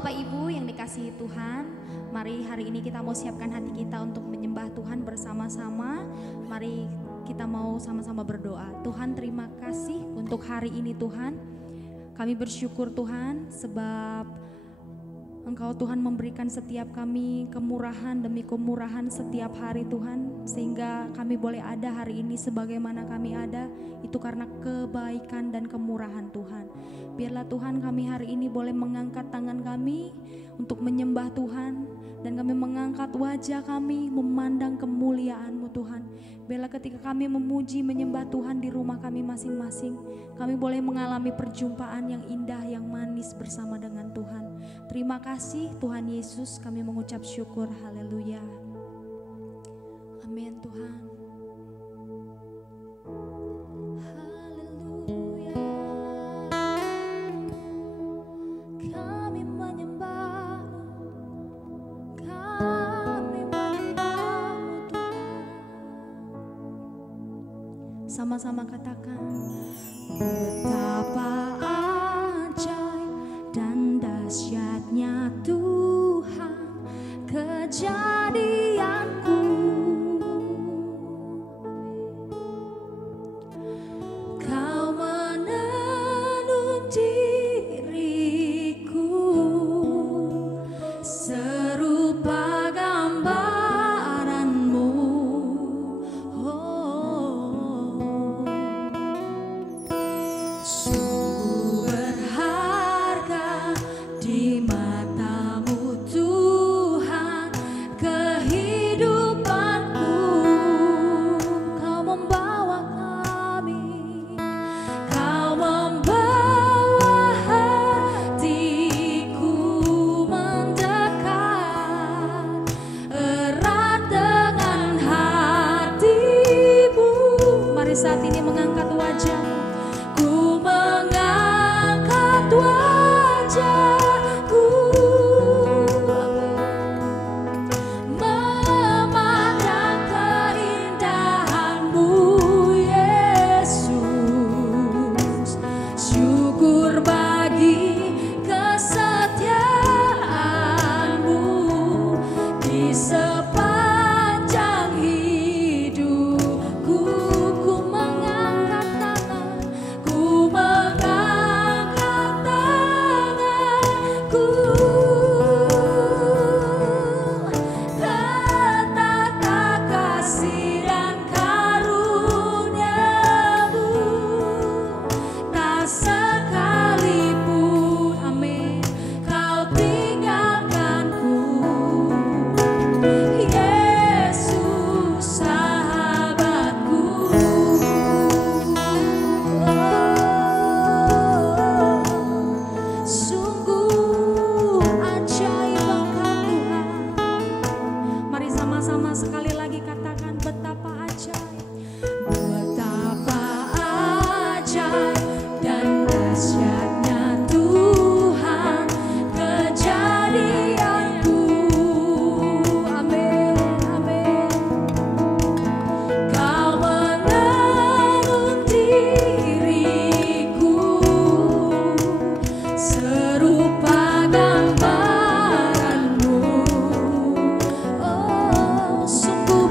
Bapak Ibu yang dikasihi Tuhan, mari hari ini kita mau siapkan hati kita untuk menyembah Tuhan bersama-sama. Mari kita mau sama-sama berdoa. Tuhan, terima kasih untuk hari ini Tuhan. Kami bersyukur Tuhan sebab Engkau Tuhan memberikan setiap kami kemurahan demi kemurahan setiap hari Tuhan. Sehingga kami boleh ada hari ini sebagaimana kami ada, itu karena kebaikan dan kemurahan Tuhan. Biarlah Tuhan kami hari ini boleh mengangkat tangan kami untuk menyembah Tuhan. Dan kami mengangkat wajah kami memandang kemuliaan-Mu Tuhan. Biarlah ketika kami memuji menyembah Tuhan di rumah kami masing-masing, kami boleh mengalami perjumpaan yang indah, yang manis bersama dengan Tuhan. Terima kasih Tuhan Yesus, kami mengucap syukur. Haleluya. Amin Tuhan. Haleluya. Kami menyembah-Mu, kami menyembah-Mu Tuhan. Sama-sama katakan, betapa ajaib dan dahsyatnya Tuhan kejadianku. Kau menenuh diriku serupa gambaran-Mu. Sungguh berharga di mata-Mu Tuhan kehidupanku. Kau membawa kami, Kau membawa hatiku mendekat erat dengan hati-Mu. Mari saat ini mengangkat wajah-Mu. Ku mengangkat wajahku memandang keindahan-Mu Yesus. Syukur bagi kesetiaan-Mu di sepanjang hidupku. Ku mengangkat tangan, ku mengangkat tanganku. Betapa kasih dan karunia-Mu, tak sekalipun, amin, Kau tinggalkanku. Yesus sahabatku. Sungguh ajaib Engkau Tuhan. Mari sama-sama sekali lagi katakan, betapa ajaib. Betapa ajaib dan dahsyatnya Tuhan kejadianku. Amin, amin. Kau menenuh diriku serupa gambaran-Mu. Oh, sungguh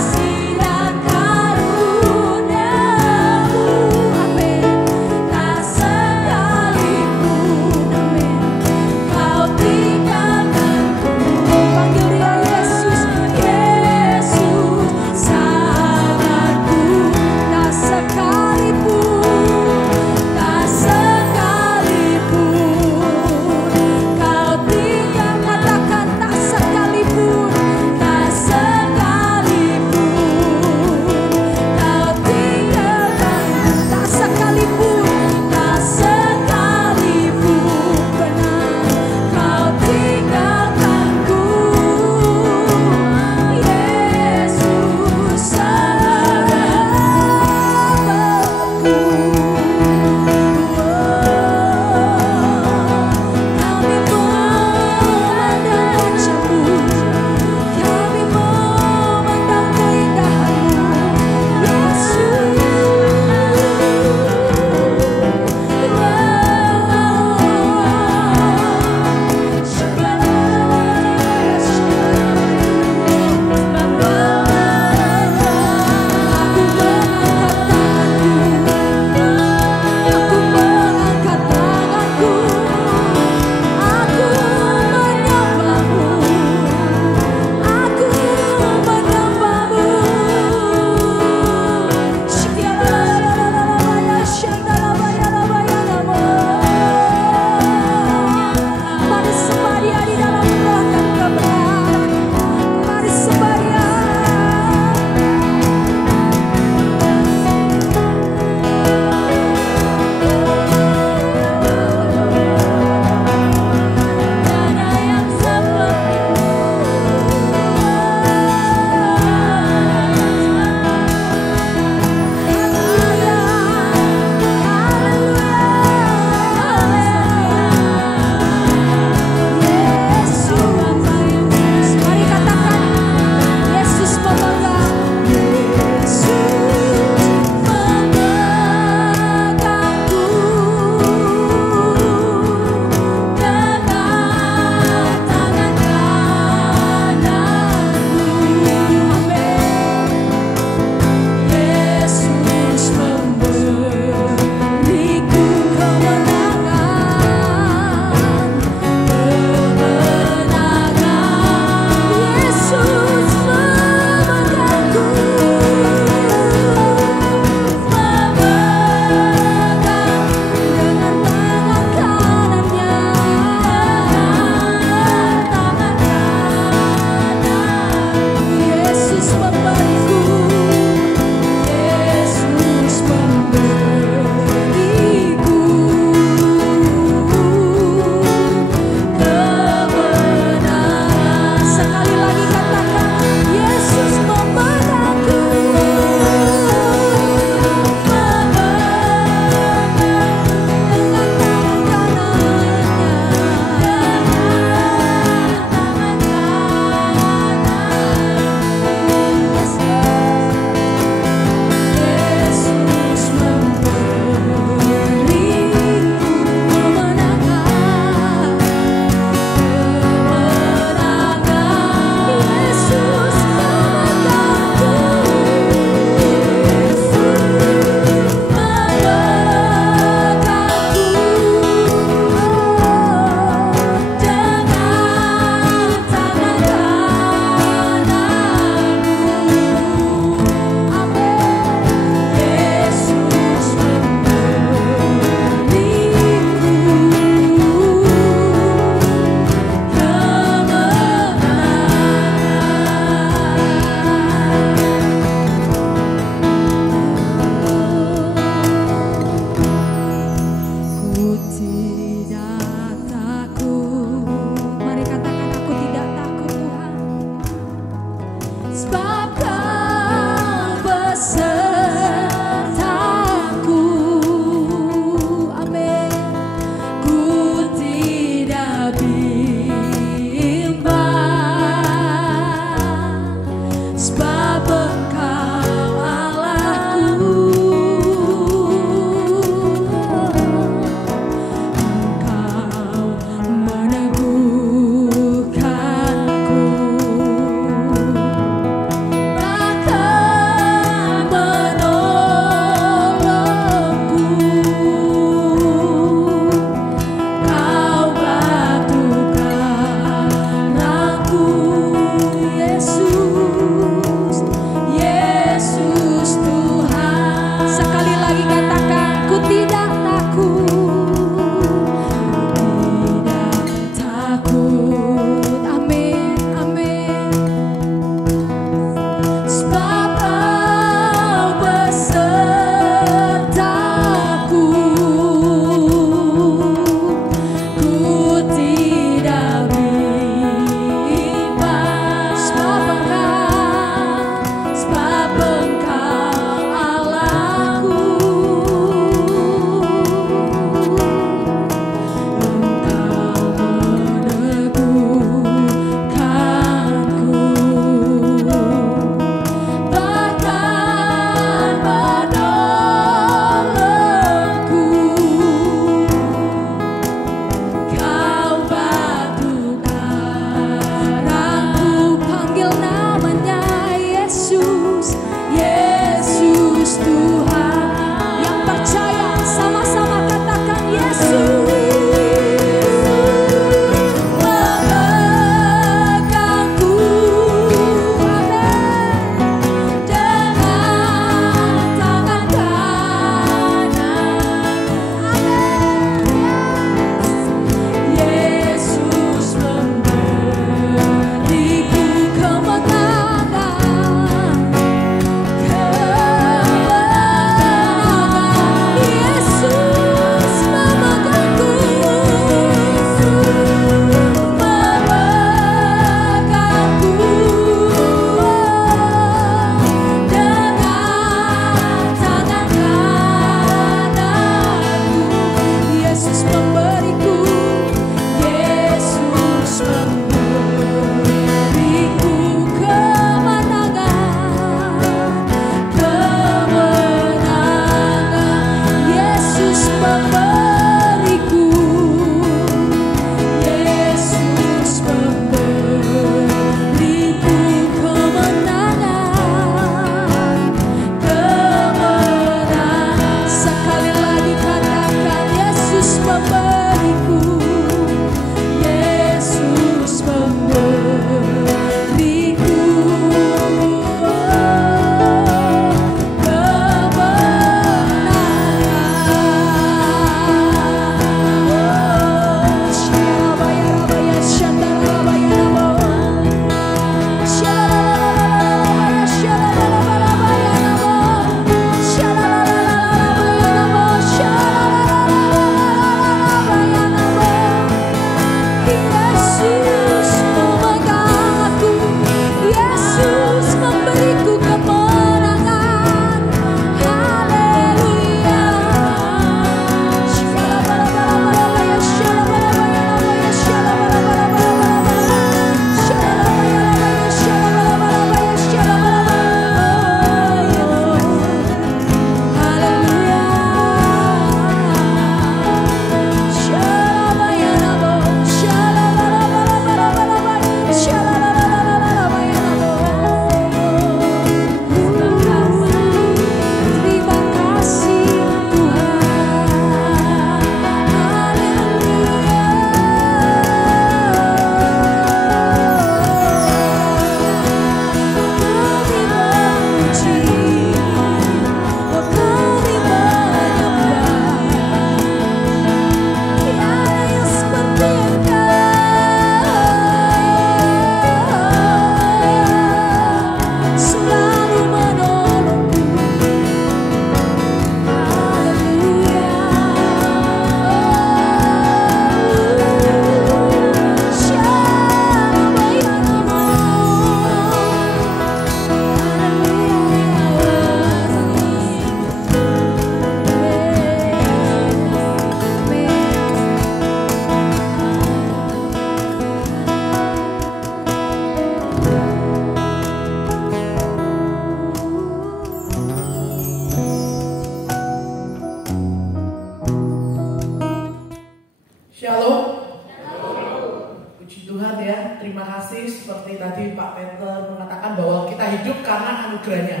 kasih seperti tadi Pak Peter mengatakan bahwa kita hidup karena anugerahnya.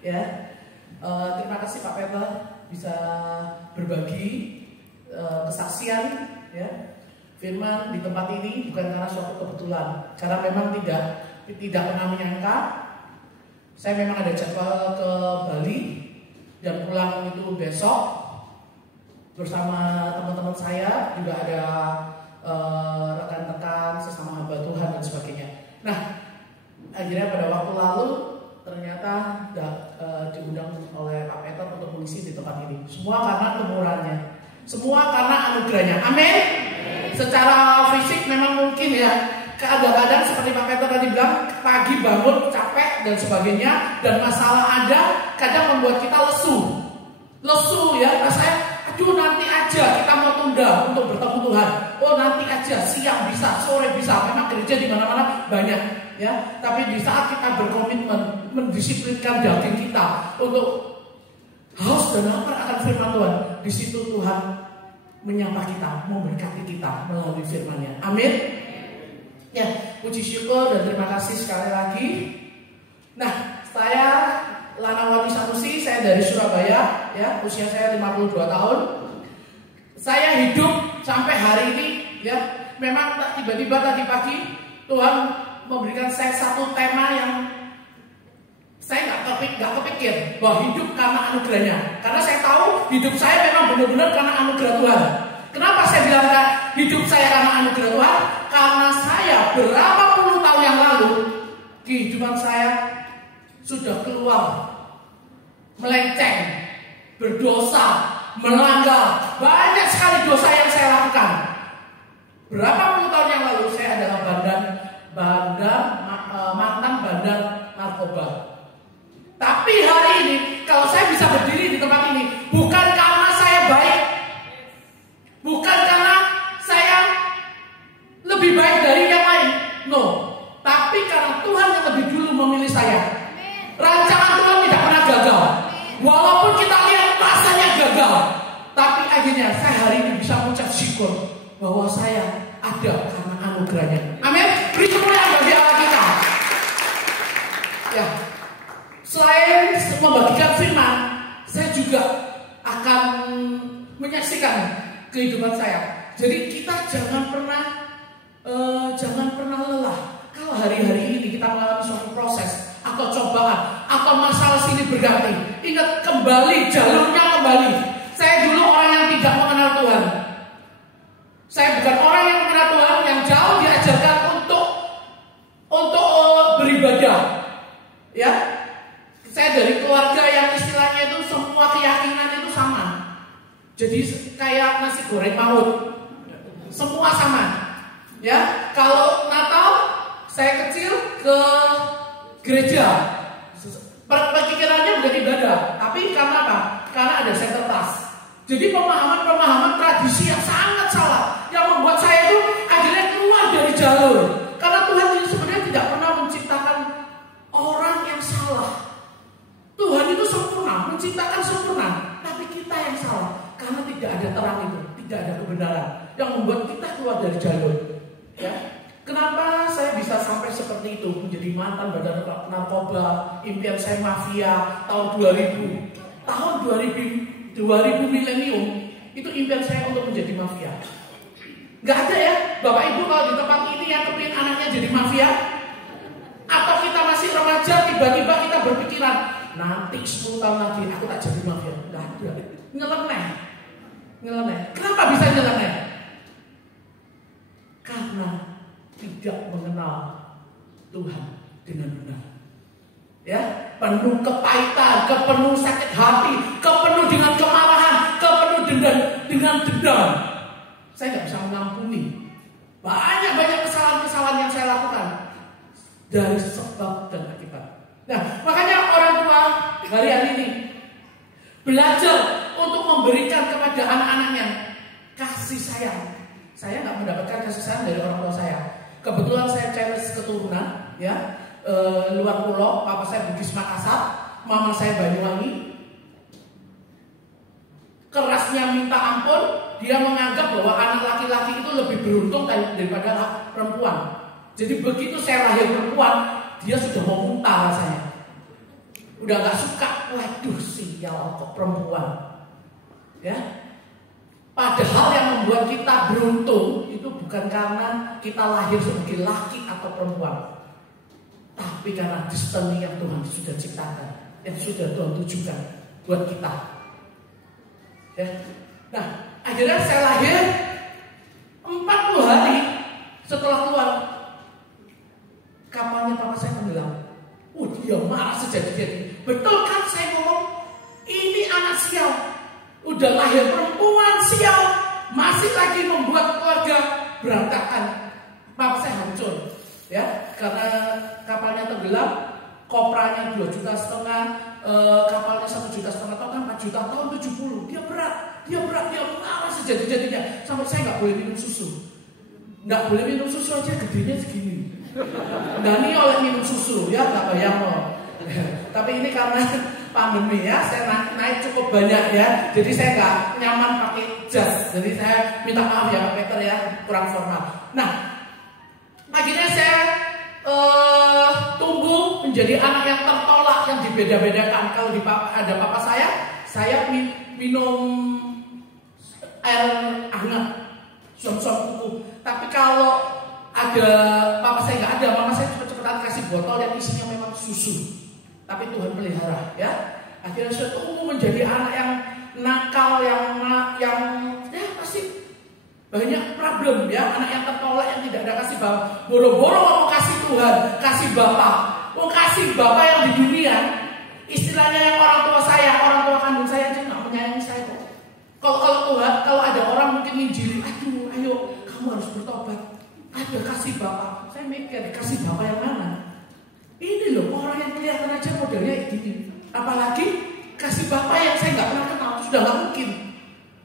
Ya, terima kasih Pak Peter bisa berbagi kesaksian, ya, firman di tempat ini bukan karena suatu kebetulan, karena memang tidak pernah menyangka. Saya memang ada jadwal ke Bali dan pulang itu besok bersama teman-teman saya, juga ada rekan-rekan sesama hamba Tuhan dan sebagainya. Nah, akhirnya pada waktu lalu ternyata diundang oleh Pak Peter untuk mengisi di tempat ini. Semua karena kemurahannya, semua karena anugerahnya. Amin. Secara fisik memang mungkin ya, kadang-kadang seperti Pak Peter tadi bilang, pagi bangun capek dan sebagainya, dan masalah ada, kadang membuat kita lesu ya, rasanya aduh nanti aja kita mau tunda untuk bertemu Tuhan. Oh nanti aja, siang bisa, sore bisa. Memang gereja di mana-mana banyak ya. Tapi di saat kita berkomitmen mendisiplinkan daging kita untuk haus dan lapar akan firman Tuhan, di situ Tuhan menyapa kita, memberkati kita melalui firman-Nya. Amin. Ya, puji syukur dan terima kasih sekali lagi. Nah, saya Lanawati Sanusi, saya dari Surabaya, ya, usia saya 52 tahun. Saya hidup sampai hari ini, ya. Memang tiba-tiba tadi pagi Tuhan memberikan saya satu tema yang saya nggak kepikir bahwa hidup karena anugerahnya. Karena saya tahu hidup saya memang benar-benar karena anugerah Tuhan. Kenapa saya bilang hidup saya karena anugerah Tuhan? Karena saya berapa puluh tahun yang lalu kehidupan saya sudah keluar melenceng, berdosa, melanggar, banyak sekali dosa yang saya lakukan. Berapa puluh tahun yang lalu saya adalah mantan bandar narkoba. Tapi hari ini kalau saya bisa berdiri di tempat ini, bukan karena saya baik, bukan karena saya lebih baik dari yang lain, no, tapi karena Tuhan yang lebih dulu memilih saya. Rancangan Tuhan tidak pernah gagal. Walaupun kita lihat rasanya gagal, tapi akhirnya saya hari ini bisa mengucap syukur bahwa saya ada karena anugerahnya. Amin. Beri kemuliaan bagi Allah kita. Ya. Selain membagikan firman, saya juga akan menyaksikan kehidupan saya. Jadi kita jangan pernah lelah. Kalau hari-hari ini kita mengalami suatu proses atau cobaan atau masalah silih berganti, ingat kembali jalurnya kembali. Saya dulu orang yang tidak mengenal Tuhan. Saya bukan orang yang mengenal Tuhan, yang jauh diajarkan untuk beribadah. Ya, saya dari keluarga yang istilahnya itu semua keyakinan itu sama. Jadi kayak nasi goreng maut, semua sama. Ya, kalau Natal saya kecil ke gereja, pikirannya bukan ibadah, tapi karena apa? Karena ada sentertas. Jadi pemahaman tradisi yang sangat salah, yang membuat saya itu akhirnya keluar dari jalur. Karena Tuhan itu sebenarnya tidak pernah menciptakan orang yang salah. Tuhan itu sempurna, menciptakan sempurna, tapi kita yang salah. Karena tidak ada terang itu, tidak ada kebenaran, yang membuat kita keluar dari jalur. Ya. Kenapa saya bisa sampai seperti itu, menjadi mantan bandar narkoba, impian saya mafia tahun 2000. Tahun 2000 milenium itu impian saya untuk menjadi mafia. Gak ada ya Bapak Ibu kalau di tempat ini yang kepingin anaknya jadi mafia. Atau kita masih remaja tiba-tiba kita berpikiran nanti 10 tahun lagi aku tak jadi mafia. Gak ada. Nyeleneh. Kenapa bisa nyeleneh? Karena tidak mengenal Tuhan dengan benar. Ya, penuh kepahitan, penuh sakit hati, penuh dengan kemarahan, penuh dengan dendam. Saya nggak bisa mengampuni banyak kesalahan yang saya lakukan dari sebab dan akibat. Nah, makanya orang tua hari ini belajar untuk memberikan kepada anak-anaknya kasih sayang. Saya nggak mendapatkan kasih sayang dari orang tua saya. Kebetulan saya Chinese keturunan, ya, luar pulau. Papa saya Bugis Makassar, mama saya Banyuwangi. Kerasnya minta ampun, dia menganggap bahwa anak laki-laki itu lebih beruntung daripada perempuan. Jadi begitu saya lahir perempuan, dia sudah mau muntah rasanya. Udah gak suka, waduh sial kok perempuan. Ya, padahal yang membuat kita beruntung itu bukan karena kita lahir sebagai laki atau perempuan, tapi karena destiny yang Tuhan sudah ciptakan, yang sudah Tuhan tujukan buat kita. Ya. Nah, akhirnya saya lahir 40 hari setelah keluar, kapalnya papa saya tenggelam. Dia marah sejadi-jadi. Betul kan saya ngomong, ini anak sial. Udah lahir perempuan sial, masih lagi membuat keluarga berantakan. Papa saya hancur, ya, karena kapalnya tenggelam, kopranya 2,5 juta, kapalnya 1,5 juta, total 4 juta, tahun 70. Dia berat, dia marah sejadi-jadinya. Sampai saya nggak boleh minum susu, nggak boleh minum susu aja gedenya segini. Dani oleh minum susu, ya nggak bayang loh. Tapi ini karena pandemi ya, saya naik cukup banyak ya, jadi saya nggak nyaman pakai jas. Jadi saya minta maaf ya Pak Peter ya, kurang formal. Nah, akhirnya saya tumbuh menjadi anak yang tertolak, yang dibeda-bedakan. Kalau ada papa saya minum air hangat, suam-suam kuku. Tapi kalau ada papa saya nggak ada, mama saya cepet-cepetan kasih botol yang isinya memang susu. Tapi Tuhan pelihara, ya. Akhirnya saya tumbuh menjadi anak yang nakal, yang ya pasti banyak problem ya, anak yang tertolak, yang tidak ada kasih bapak. Boro-boro mau kasih Tuhan, kasih bapak, mau kasih bapak yang di dunia. Istilahnya yang orang tua kandung saya aja nggak menyayangi saya kok. Kalau ada orang mungkin minjili, ayo kamu harus bertobat. Ada kasih bapak. Saya mikir kasih bapak yang mana? Ini loh orang yang kelihatan aja modelnya gini. Apalagi kasih bapak yang saya nggak pernah kenal, sudah nggak mungkin.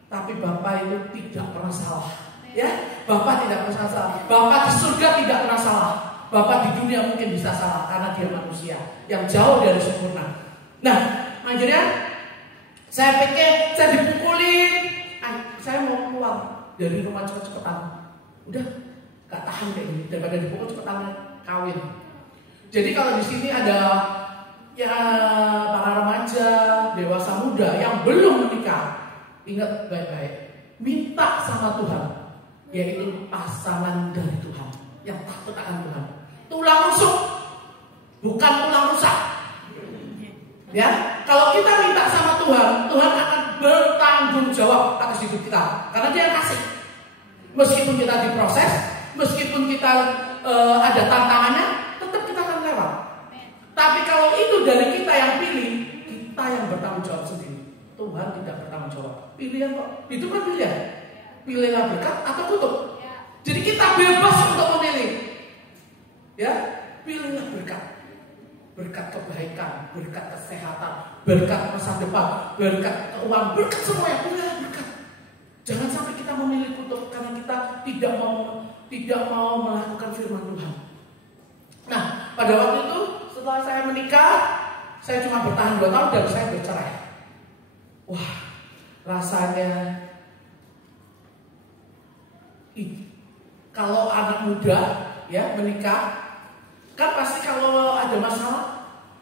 Tapi bapak itu tidak pernah salah, ya. Bapak tidak pernah salah. Bapak di surga tidak pernah salah. Bapak di dunia mungkin bisa salah karena dia manusia yang jauh dari sempurna. Nah, akhirnya saya pikir saya dipukulin, saya mau keluar dari rumah cepet-cepetan. Udah, gak tahan kayak gini, daripada dipukul cepetan kawin. Jadi kalau di sini ada ya para remaja, dewasa muda yang belum menikah, ingat baik-baik, minta sama Tuhan, yaitu pasangan dari Tuhan yang takut akan Tuhan. Tulang rusuk, bukan tulang rusak. Ya, kalau kita minta sama Tuhan, Tuhan akan bertanggung jawab atas hidup kita, karena Dia yang kasih. Meskipun kita diproses, meskipun kita ada tantangannya, tetap kita akan lewat. Tapi kalau itu dari kita yang pilih, kita yang bertanggung jawab sendiri. Tuhan tidak bertanggung jawab. Pilihan kok, itu kan pilihan. Pilihlah berkat atau kutuk. Jadi kita bebas untuk memilih. Ya, pilihlah berkat. Berkat kebaikan, berkat kesehatan, berkat masa depan, berkat keuangan, berkat semuanya, pilihlah berkat. Jangan sampai kita memilih kutuk karena kita tidak mau melakukan firman Tuhan. Nah, pada waktu itu setelah saya menikah, saya cuma bertahan 2 tahun dan saya bercerai. Wah, rasanya kalau anak muda ya menikah, kan pasti kalau ada masalah,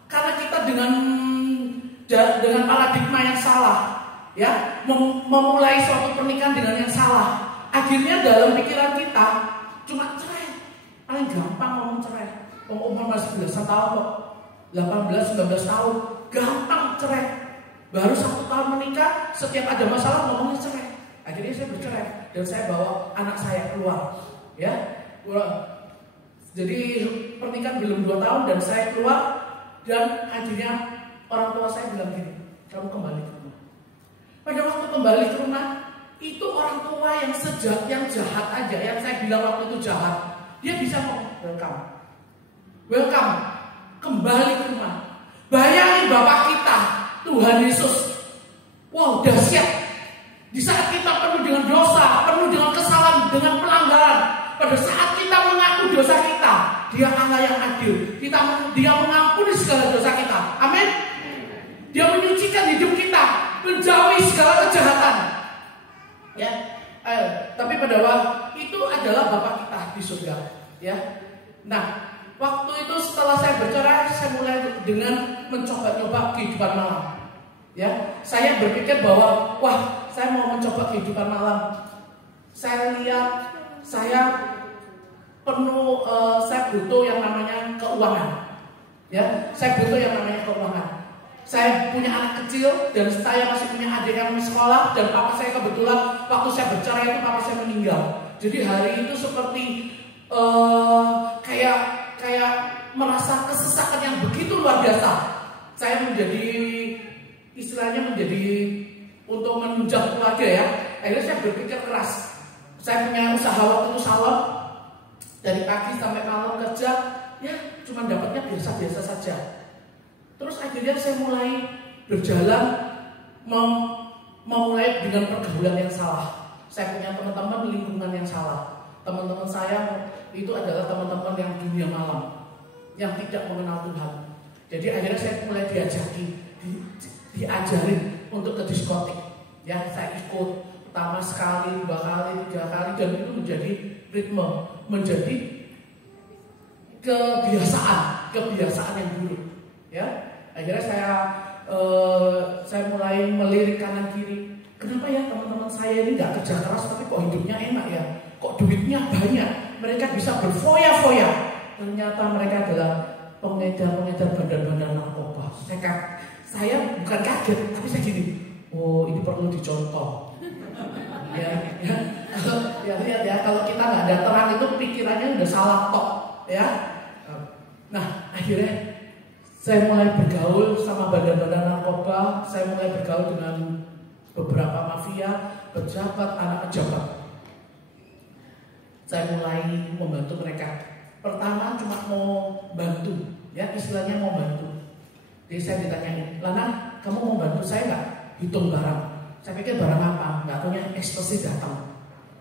karena kita dengan paradigma yang salah, ya, memulai suatu pernikahan dengan yang salah. Akhirnya dalam pikiran kita cuma cerai, paling gampang ngomong cerai. Umur masih belasan tahun kok, 18-19 tahun, gampang cerai. Baru 1 tahun menikah, setiap ada masalah ngomongnya cerai. Akhirnya saya bercerai dan saya bawa anak saya keluar, ya. Jadi pernikahan belum 2 tahun dan saya keluar, dan akhirnya orang tua saya bilang gini, kamu kembali ke rumah. Pada waktu kembali ke rumah, itu orang tua yang jahat aja, yang saya bilang waktu itu jahat, dia bisa ngomong welcome, kembali ke rumah. Bayangin Bapak kita, Tuhan Yesus, wow dahsyat. Di saat kita penuh dengan dosa, penuh dengan kesalahan, dengan pelanggaran, pada saat kita mengaku dosa kita, Dia Allah yang adil. Dia mengampuni segala dosa kita. Amin. Dia menyucikan hidup kita, menjauhi segala kejahatan. Ya, tapi pada waktu itu adalah Bapak kita di surga. Ya, Nah, waktu itu setelah saya bercerai, saya mulai dengan mencoba-coba kehidupan malam. Ya, saya berpikir bahwa wah, saya mau mencoba kehidupan malam. Saya lihat saya penuh, saya butuh yang namanya keuangan. Ya, saya butuh yang namanya keuangan. Saya punya anak kecil dan saya masih punya adik yang sekolah, dan papa saya kebetulan waktu saya bercerai itu papa saya meninggal. Jadi hari itu seperti kayak merasa kesesakan yang begitu luar biasa. Saya menjadi istilahnya menjadi untuk menunjang keluarga ya. Akhirnya saya berpikir keras. Saya punya usaha waktu itu salon, dari pagi sampai malam kerja, ya cuma dapatnya biasa-biasa saja. Terus akhirnya saya mulai berjalan memulai dengan pergaulan yang salah. Saya punya teman-teman lingkungan yang salah. Teman-teman saya itu adalah teman-teman yang dunia malam, yang tidak mengenal Tuhan. Jadi akhirnya saya mulai diajarin untuk ke diskotik. Ya, saya ikut pertama sekali, 2 kali, 3 kali, dan itu menjadi ritme, menjadi kebiasaan yang buruk. Ya, akhirnya saya mulai melirik kanan kiri. Kenapa ya teman-teman saya ini nggak kerja keras tapi kok hidupnya enak ya? Kok duitnya banyak? Mereka bisa berfoya-foya. Ternyata mereka adalah pengedar bandar-bandar narkoba. Saya bukan kaget, tapi saya gini, oh ini perlu dicontoh. Lihat ya, kalau kita nggak ada terang itu pikirannya udah salah tok, ya. Nah, akhirnya saya mulai bergaul sama bandar-bandar narkoba. Saya mulai bergaul dengan beberapa mafia, pejabat, anak pejabat. Saya mulai membantu mereka. Pertama cuma mau bantu, ya istilahnya mau bantu. Jadi saya ditanyain, Lana, kamu mau bantu saya nggak hitung barang? Saya pikir barang apa? Nggak punya eksplosi datang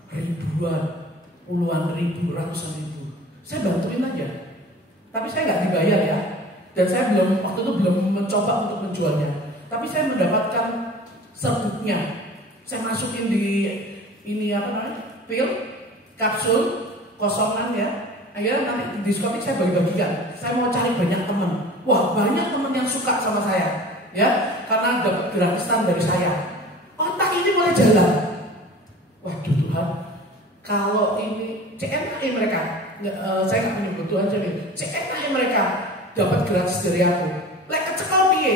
ribuan, puluhan ribu, ratusan ribu. Saya bantuin aja, tapi saya nggak dibayar ya. Dan saya waktu itu belum mencoba untuk menjualnya. Tapi saya mendapatkan serbuknya. Saya masukin di ini pil, kapsul, kosongan ya. Akhirnya nanti di diskotik saya bagi-bagikan. Saya mau cari banyak teman. Wah, banyak teman yang suka sama saya, ya, karena dapat gratisan dari saya. Otak ini mulai jalan. Waduh Tuhan, kalau ini CNA mereka, saya nggak menyebut Tuhan jadi CNA mereka dapat gratis dari aku. Lek kecekel piye?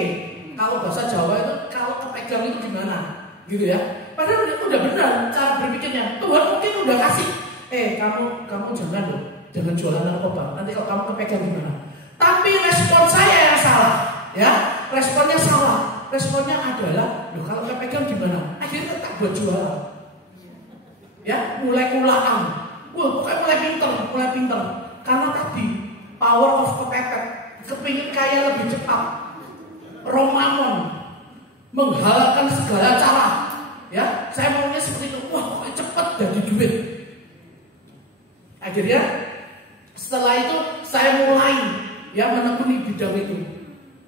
Kalau bahasa Jawa itu kalau kepegang itu gimana? Gitu ya. Padahal udah benar cara berpikirnya. Tuhan mungkin udah kasih. Kamu jangan loh, jangan jualan narkoba. Nanti kalau kamu kepegang gimana? Tapi respon saya yang salah, ya. Responnya salah. Responnya adalah, loh kalau kepegang gimana? Akhirnya tak buat jualan. Ya, mulai ulaan. Wah, pokoknya mulai pinter. Karena tadi power of kepepet, kepingin kaya lebih cepat. Romamon menghalalkan segala cara. Ya, saya maunya seperti itu. Wah, pokoknya cepat jadi duit. Akhirnya setelah itu saya mulai menekuni bidang itu.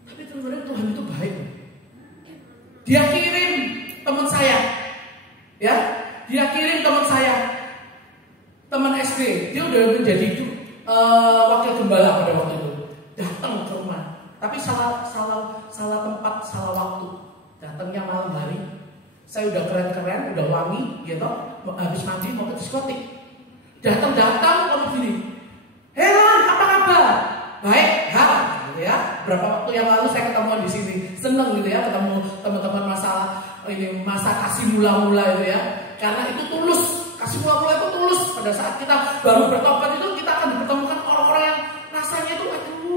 Tapi ternyata Tuhan itu baik. Dia kirim teman saya, ya, teman SD. Dia udah menjadi wakil gembala pada waktu itu. Datang ke rumah, tapi salah tempat, salah waktu. Datangnya malam hari. Saya udah keren, udah wangi, gitu. Habis mandi mau ke diskotik. Datang kalau gini. Heran, apa kabar? Baik, gitu ya. Berapa waktu yang lalu saya ketemuan di sini, seneng gitu ya, ketemu teman-teman masa kasih mula-mula itu ya. Karena itu tulus, kasih mula-mula itu tulus. Pada saat kita baru bertobat itu kita akan dipertemukan orang-orang yang rasanya itu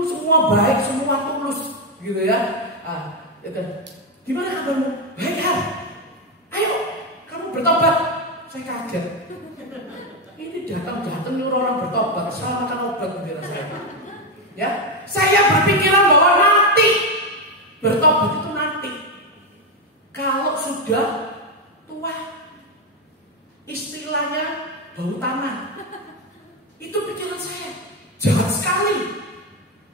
semua baik, semua tulus, gitu ya. Gitu. Gimana kabarmu? Baik, ayo, kamu bertobat. Saya kaget. Ini datang nyuruh orang bertobat, salah makan obat gitu saya. Ya, saya berpikiran bahwa nanti bertobat itu nanti. Kalau sudah tua, istilahnya bau tanah. Itu pikiran saya. Jahat sekali.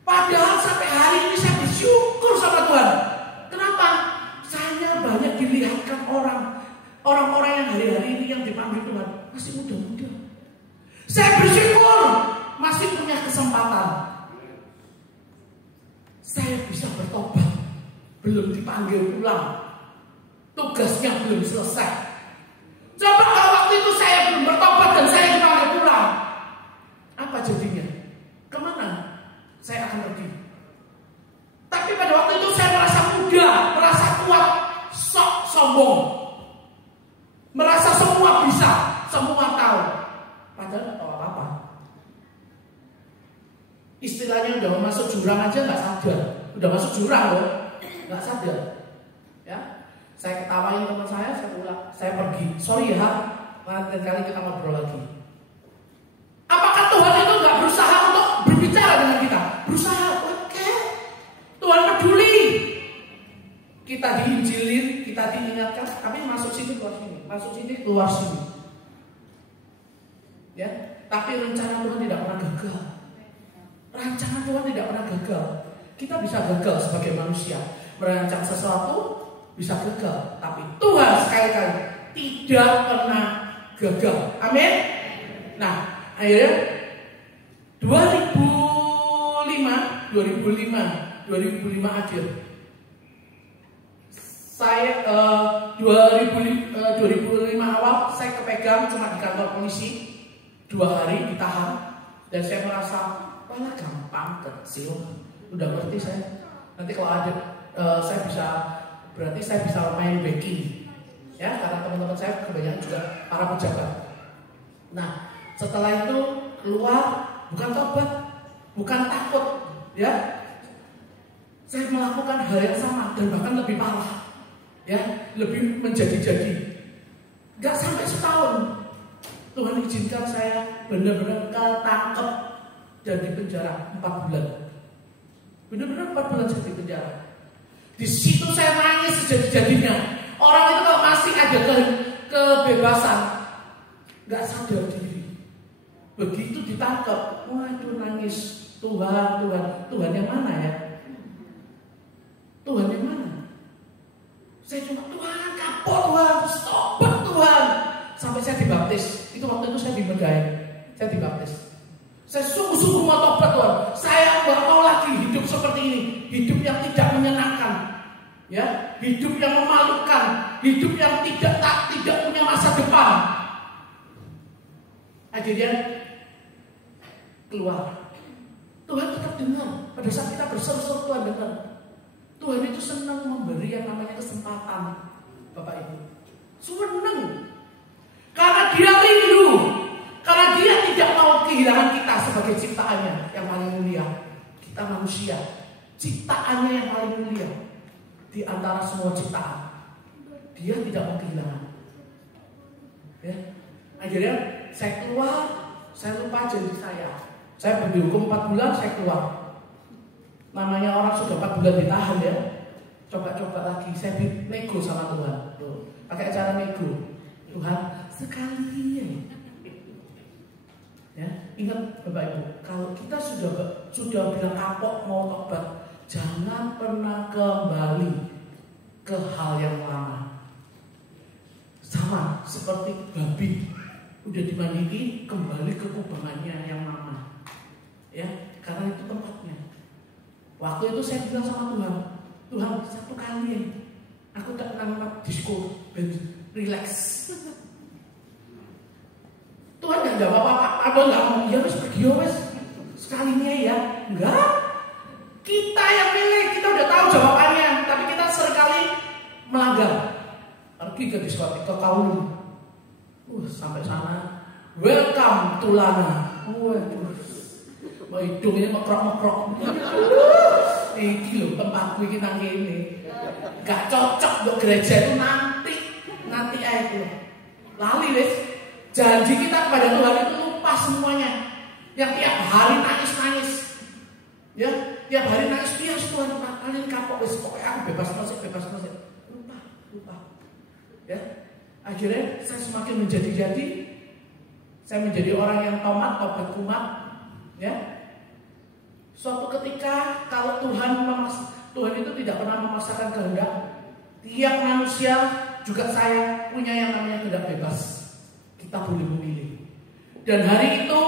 Padahal sampai hari ini saya bersyukur sama Tuhan. Kenapa? Saya banyak dilihatkan orang-orang yang hari-hari ini yang dipanggil Tuhan masih muda-muda. Saya bersyukur masih punya kesempatan belum dipanggil pulang, tugasnya belum selesai. Coba kalau waktu itu saya belum bertobat dan saya dipanggil pulang, apa jadinya? Kemana saya akan pergi? Tapi pada waktu itu saya merasa muda, merasa kuat, sok sombong, merasa semua bisa, semua tahu. Padahal nggak tahu apa-apa. Istilahnya udah masuk jurang aja nggak sadar. Udah masuk jurang loh, nggak sadar. Ya, saya ketawain teman saya pulang, saya pergi. Sorry ya, nanti kali kita ngobrol lagi. Apakah Tuhan itu nggak berusaha untuk berbicara dengan kita? Berusaha, oke. Tuhan peduli. Kita diinjilin, kita diingatkan, tapi masuk sini keluar sini, masuk sini keluar sini. Ya, tapi rencana Tuhan tidak pernah gagal. Rancangan Tuhan tidak pernah gagal. Kita bisa gagal sebagai manusia, merancang sesuatu bisa gagal, tapi Tuhan sekali-kali tidak pernah gagal. Amin. Nah, akhirnya 2005 akhir. Saya 2005 awal saya kepegang cuma di kantor polisi 2 hari ditahan, dan saya merasa malah gampang, kecil, udah ngerti saya. Nanti kalau ada saya bisa, berarti saya bisa main backing ya, karena teman-teman saya kebanyakan juga para pejabat. Nah, setelah itu keluar, bukan tobat, bukan takut ya, saya melakukan hal yang sama dan bahkan lebih parah ya, lebih menjadi-jadi. Gak sampai setahun Tuhan izinkan saya benar-benar ketangkep dan dipenjara 4 bulan. Benar-benar 4 bulan saya dipenjara. Di situ saya nangis sejadi-jadinya. Orang itu kalau masih ada kebebasan, nggak sadar diri. Begitu ditangkap, waduh nangis. Tuhan yang mana ya? Tuhan yang mana? Saya cuma Tuhan, kapok Tuhan, stop Tuhan. Sampai saya dibaptis. Itu waktu itu saya di Megai, saya dibaptis. Saya sungguh-sungguh mau tobat Tuhan. Saya nggak mau lagi hidup seperti ini, hidup yang tidak menyenangkan, ya, hidup yang memalukan, hidup yang tidak punya masa depan. Akhirnya keluar. Tuhan tetap dengar. Pada saat kita berseru-seru Tuhan dengar. Tuhan itu senang memberi yang namanya kesempatan, Bapak Ibu. Senang. Karena Dia rindu. Karena Dia tidak mau kehilangan kita sebagai ciptaannya yang paling mulia. Kita manusia, ciptaannya yang paling mulia di antara semua ciptaan. Dia tidak mau kehilangan. Ya. Akhirnya saya keluar, saya lupa janji saya. Saya dihukum 4 bulan, saya keluar. Namanya orang sudah 4 bulan ditahan ya. Coba-coba lagi, saya nego sama Tuhan. Tuh, pakai cara nego. Tuhan, sekali ya, ingat Bapak Ibu, kalau kita sudah bilang kapok mau tobat, jangan pernah kembali ke hal yang lama. Sama seperti babi udah dimandiki, kembali ke kubangannya yang lama. Ya, karena itu tempatnya. Waktu itu saya bilang sama Tuhan, Tuhan 1 kali aku tak pernah disko, relax. Tuhan nggak jawab apa-apa, nggak mau, ya wes pergi wes sekalinya ya, enggak. Kita yang pilih, kita udah tahu jawabannya, tapi kita seringkali melanggar. Pergi ke diskotik, ke kaum, sampai sana, welcome to Lana. Waduh, hidungnya mekrok-mekrok. Iki loh tempatku iki nang kene. Gak cocok untuk gereja itu nanti aja. Lali wis. Janji kita kepada Tuhan itu lupa semuanya. Yang tiap hari nangis-nangis. Ya, tiap hari nangis, ya Tuhan, kalian kapok wis, pokoknya aku bebas masuk. Lupa. Ya. Akhirnya saya semakin menjadi-jadi. Saya menjadi orang yang tobat kumat. Ya. Suatu ketika kalau Tuhan itu tidak pernah memaksakan kehendak. Tiap manusia, juga saya, punya yang namanya kehendak bebas. Kita boleh memilih. Dan hari itu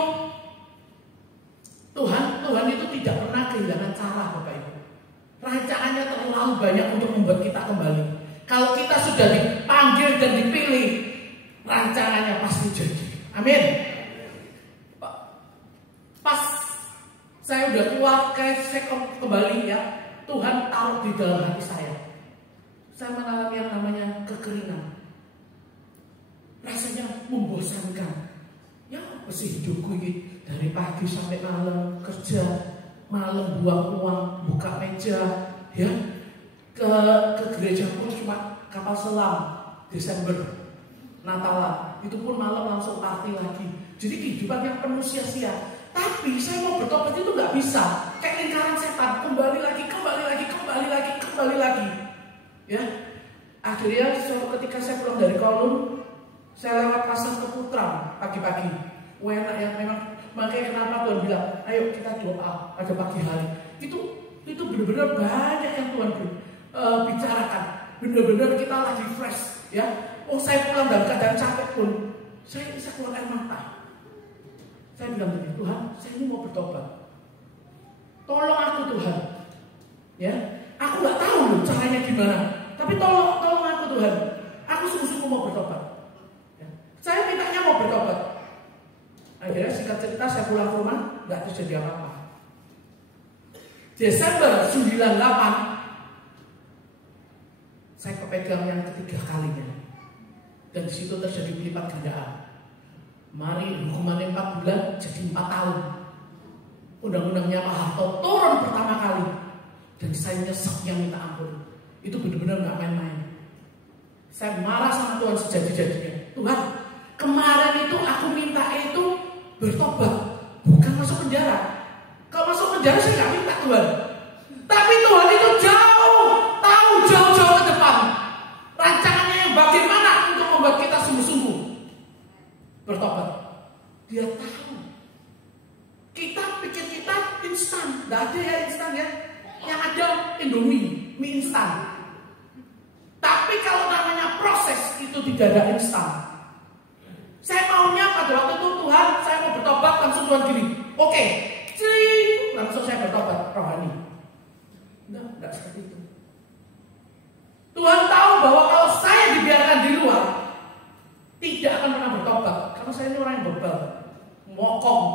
Tuhan itu tidak pernah kehilangan cara, Bapak Ibu. rancangannya terlalu banyak untuk membuat kita kembali. Kalau kita sudah dipanggil dan dipilih, rancangannya pasti jadi. Amin. Pas saya udah keluar, saya kembali ya, Tuhan taruh di dalam hati saya. Saya mengalami yang namanya kekeringan. Rasanya membosankan. Ya, masih hidupku ini dari pagi sampai malam kerja, malam buang uang, buka meja, ya. Ke gereja pun cuma kapal selam Desember, Natalan. Itu pun malam langsung party lagi. Jadi kehidupan yang penuh sia-sia. Tapi saya mau bertobat itu nggak bisa. Kayak lingkaran setan, kembali lagi. Ya, akhirnya ketika saya pulang dari Kolun, saya lewat pasar Keputram pagi-pagi. Enak ya memang. Makanya kenapa Tuhan bilang, ayo kita doa pada pagi hari. Itu benar-benar banyak yang Tuhan bicarakan. Benar-benar kita lagi fresh. Ya, saya pulang dalam keadaan capek pun, saya bisa keluar air mata. Saya bilang begini, Tuhan, saya ini mau bertobat. Tolong aku Tuhan. Ya, aku nggak tahu loh caranya gimana. Tapi tolong aku Tuhan. Aku sungguh-sungguh mau bertobat. Ya. Saya mintanya mau bertobat. Akhirnya singkat cerita saya pulang ke rumah, nggak terjadi apa-apa. Desember 98, saya kepegang yang ketiga kalinya. Dan di situ terjadi pelipat gandaan. Mari hukumannya 4 bulan jadi 4 tahun. Undang-undangnya Pak Harto turun pertama kali. Dan saya nyeseknya minta ampun. Itu benar-benar gak main-main. Saya marah sama Tuhan sejadi-jadinya. Tuhan, kemarin itu aku minta itu bertobat, bukan masuk penjara. Kalau masuk penjara saya gak minta Tuhan. Tapi Tuhan itu tahu jauh-jauh ke depan. Rancangannya yang bagaimana untuk membuat kita sungguh-sungguh bertobat. Dia tahu. Kita pikir kita instan, nggak ada ya instan ya. Yang ada Indomie, mie instan. Tapi kalau namanya proses itu tidak ada instan. Saya maunya pada waktu itu Tuhan, saya mau bertobat langsung Tuhan gini. Oke, langsung saya bertobat rohani. Enggak seperti itu. Tuhan tahu bahwa kalau saya dibiarkan di luar, tidak akan pernah bertobat. Karena saya ini orang yang bebal, mokong.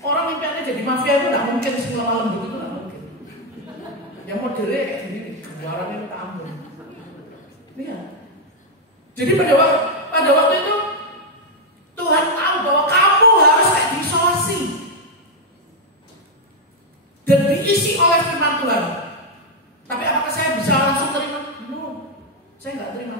Orang impiannya jadi mafia itu tidak mungkin semua malam begitu, tidak mungkin. Yang modelnya kayak gini, keluarannya minta ampun. Iya. Jadi pada waktu itu Tuhan tahu bahwa kamu harus kayak diisolasi dan diisi oleh firman Tuhan. Tapi apakah saya bisa langsung terima? No, saya nggak terima.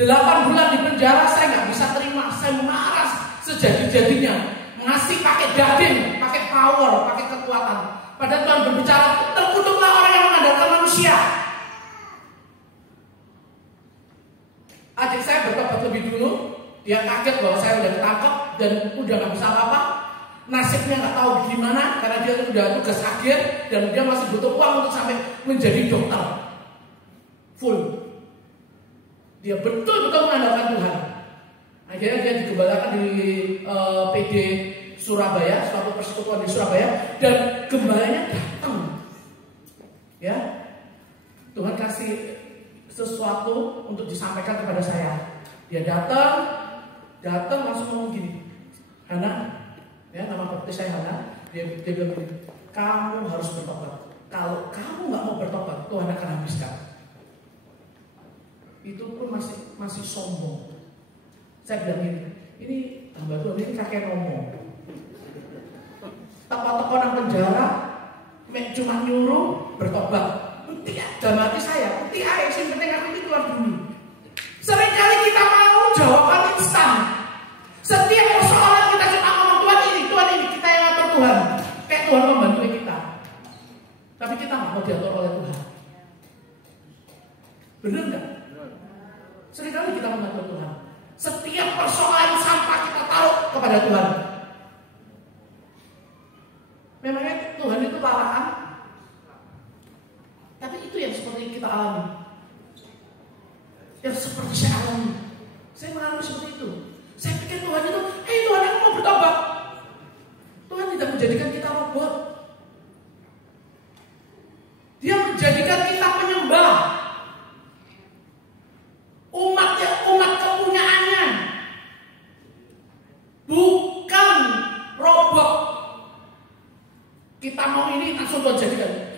8 bulan di penjara saya nggak bisa terima. Saya marah sejadi-jadinya, ngasih pakai daging, pakai power, pakai kekuatan. Padahal Tuhan berbicara, terkutuklah orang yang mengandalkan manusia. Adik saya bertobat lebih dulu. Dia kaget bahwa saya udah ketangkep dan udah nggak bisa apa-apa. Nasibnya nggak tahu gimana karena dia udah tugas akhir dan dia masih butuh uang untuk sampai menjadi dokter full. Dia betul-betul mengandalkan Tuhan. Akhirnya dia digembalakan di PD Surabaya, suatu persekutuan di Surabaya, dan gembalanya datang. Ya, Tuhan kasih sesuatu untuk disampaikan kepada saya. Dia datang langsung ngomong gini, Hana, ya nama baptis saya Hana. Dia bilang gini, kamu harus bertobat. Kalau kamu nggak mau bertobat, Tuhan akan habiskan. Itu pun masih sombong. Saya bilang ini hamba Tuhan, ini kakek ngomong. Teko-teko nang penjara, cuma nyuruh bertobat. Dalam hati saya, sing penting aku ini keluar dulu. Seringkali kita mau jawaban instan. Setiap persoalan kita cuma ngomong Tuhan ini, kita yang atur Tuhan. Kayak Tuhan membantu kita. Tapi kita nggak mau diatur oleh Tuhan. Benar nggak? Seringkali kita mengatur Tuhan. Setiap persoalan sampah kita taruh kepada Tuhan. Memangnya Tuhan itu larangan? Tapi itu yang seperti kita alami. Yang seperti saya alami. Saya mengalami seperti itu. Saya pikir Tuhan itu, Tuhan aku mau bertobat. Tuhan tidak menjadikan kita robot. Dia menjadikan kita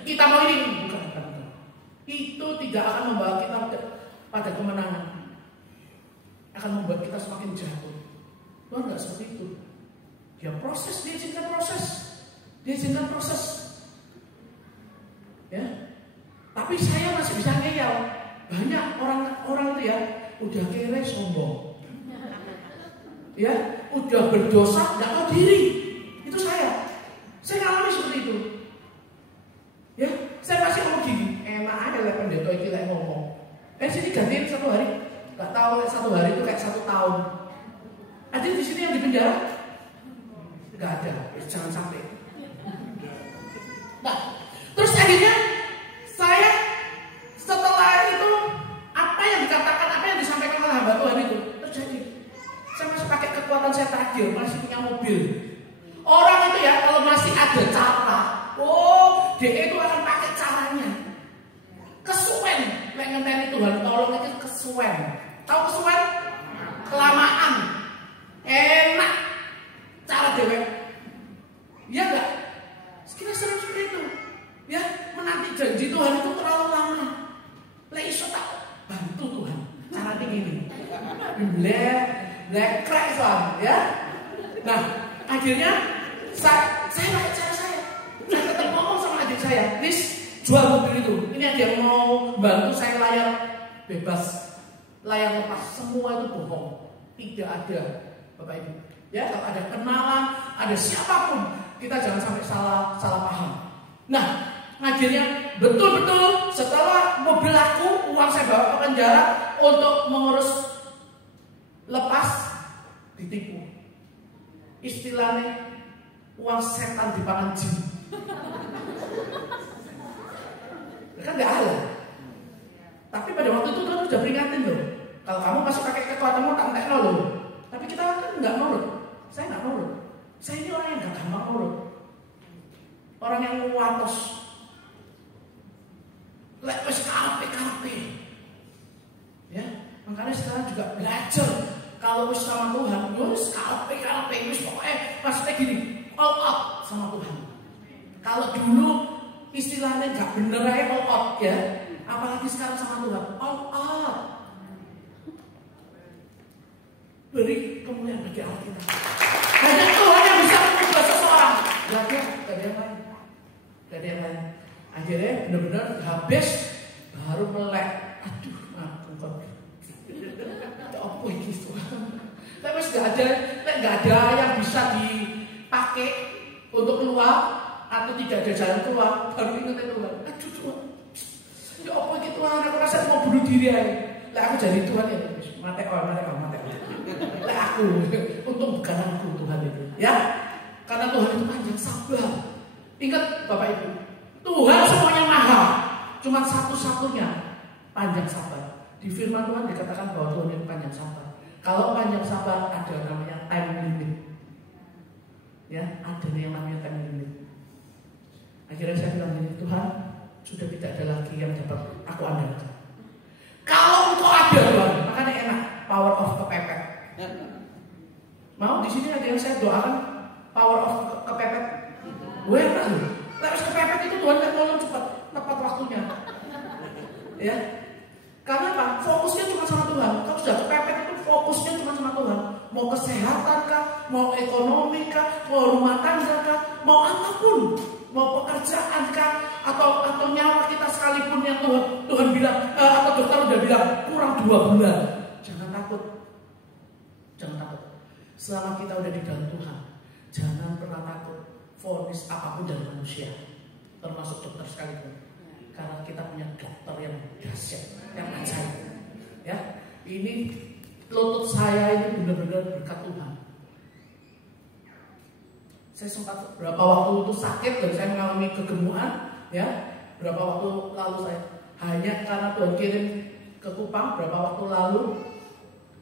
kita mau ini, bukan. Itu tidak akan membawa kita pada kemenangan, akan membuat kita semakin jatuh. Tuhan nggak seperti itu. Ya proses, dia izinkan proses. Ya, tapi saya masih bisa ngeyel. Banyak orang itu ya udah kere sombong, ya udah berdosa nggak tahu diri. Itu saya ngalami seperti itu. Ya, saya masih ngomong gini, enak aja lah pendeta itu lah ngomong. Sini gantiin 1 hari, nggak tahu 1 hari itu kayak 1 tahun. Ada di sini yang di penjara? Nggak ada, jangan sampai. Nah, terus akhirnya saya setelah itu apa yang dikatakan, apa yang disampaikan oleh hamba Tuhan itu terjadi. Saya masih pakai kekuatan saya tajir, masih punya mobil. Orang itu ya kalau masih ada cara, dia itu akan pakai caranya. Kesuwen, ngenteni Tuhan tolong itu kesuwen. Tahu kesuwen? Kelamaan, enak cara dewek. Iya enggak? Kita sering seperti itu. Ya, menanti janji Tuhan itu terlalu lama. Iso tak bantu Tuhan. Caranya gini. Blek soal, ya. Nah, akhirnya saya pakai cara saya. Saya tetap ngomong sama adik saya, Nis, jual mobil itu. Ini ada yang mau bantu saya layar bebas, layar lepas. Semua itu bohong. Tidak ada, Bapak Ibu. Ya, kalau ada kenalan, ada siapapun, kita jangan sampai salah paham. Nah, akhirnya betul-betul setelah mobil laku, uang saya bawa ke penjara untuk mengurus lepas, ditipu. Istilahnya uang setan dipangan jin. Kan nggak ada. Tapi pada waktu itu Tuhan sudah peringatin loh. Kalau kamu masih pakai kekuatanmu tak entekno loh. Tapi kita kan nggak nurut. Saya nggak nurut. Saya ini orang yang nggak gampang nurut. Orang yang watos. Lek wis karepe. Ya, makanya sekarang juga belajar. Kalau wis sama Tuhan, wis karepe wis pokoknya maksudnya gini, all out sama Tuhan. Kalau dulu istilahnya nggak bener aja all out ya, apalagi sekarang sama Tuhan, all out. Beri kemuliaan bagi Allah kita. Hanya Tuhan yang bisa mengubah seseorang. Gak ada yang lain. Akhirnya benar-benar habis baru melek. Aduh, aku kok. Apa ini Tuhan? Tapi nggak ada yang bisa dipakai untuk keluar atau tidak ada jalan keluar. Baru ingat Tuhan. Aduh Tuhan. Ya apa ini Tuhan? Aku rasa mau bunuh diri aja. Lah aku jadi Tuhan ya. Mati. Lah aku. Untung bukan aku Tuhan itu. Ya. Karena Tuhan itu panjang sabar. Ingat Bapak Ibu. Tuhan semuanya mahal. Cuma satu-satunya panjang sabar. Di firman Tuhan dikatakan bahwa Tuhan itu panjang sabar. Kalau panjang sabar ada namanya time limit. Ya, ada yang namanya time limit. Akhirnya saya bilang ini, Tuhan, sudah tidak ada lagi yang dapat aku andalkan. Kalau engkau ada Tuhan, makanya enak, power of kepepet. Mau di sini ada yang saya doakan power of kepepet. Gue enak loh. Terus kepepet itu Tuhan kan tolong cepat, tepat waktunya. Ya. Karena apa? Fokusnya cuma sama Tuhan. Kalau sudah kepepet itu fokusnya cuma sama Tuhan. Mau kesehatan kah, mau ekonomi kah, mau rumah tangga kah, mau apapun, mau pekerjaan kah, atau nyawa kita sekalipun yang Tuhan bilang, atau dokter udah bilang kurang 2 bulan. Jangan takut. Selama kita udah di dalam Tuhan, jangan pernah takut vonis apapun dari manusia, termasuk dokter sekalipun. Karena kita punya dokter yang dahsyat, yang ajaib. Ya, ini lutut saya ini benar-benar berkat Tuhan. Saya sempat berapa waktu itu sakit dan saya mengalami kegemukan. Ya, berapa waktu lalu saya hanya karena Tuhan kirim ke Kupang berapa waktu lalu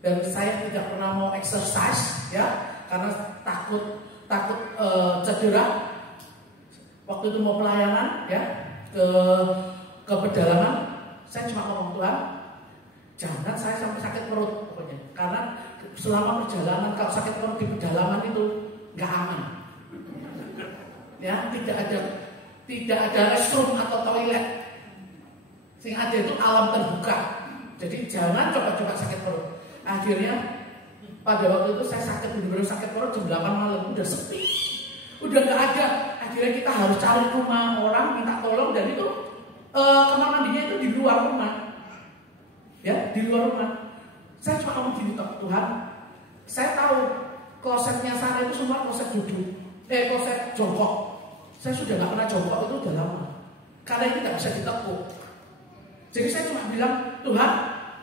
dan saya tidak pernah mau exercise ya karena takut cedera. Waktu itu mau pelayanan ya ke pedalaman, saya cuma ngomong Tuhan, jangan saya sampai sakit perut pokoknya. Karena selama perjalanan kalau sakit perut di pedalaman itu nggak aman. Ya, tidak ada tidak ada restroom atau toilet. Sing ada itu alam terbuka. Jadi jangan coba-coba sakit perut. Akhirnya pada waktu itu saya sakit, benar-benar sakit perut jam 8 malam, udah sepi, udah nggak ada. Akhirnya kita harus cari rumah orang, minta tolong, dan itu kamar mandinya itu di luar rumah, ya di luar rumah. Saya cuma ngomong gini, Tuhan, saya tahu klosetnya sana itu semua kloset duduk, kloset jongkok. Saya sudah nggak pernah jongkok itu udah lama, karena ini tidak bisa ditekuk. Jadi saya cuma bilang, Tuhan,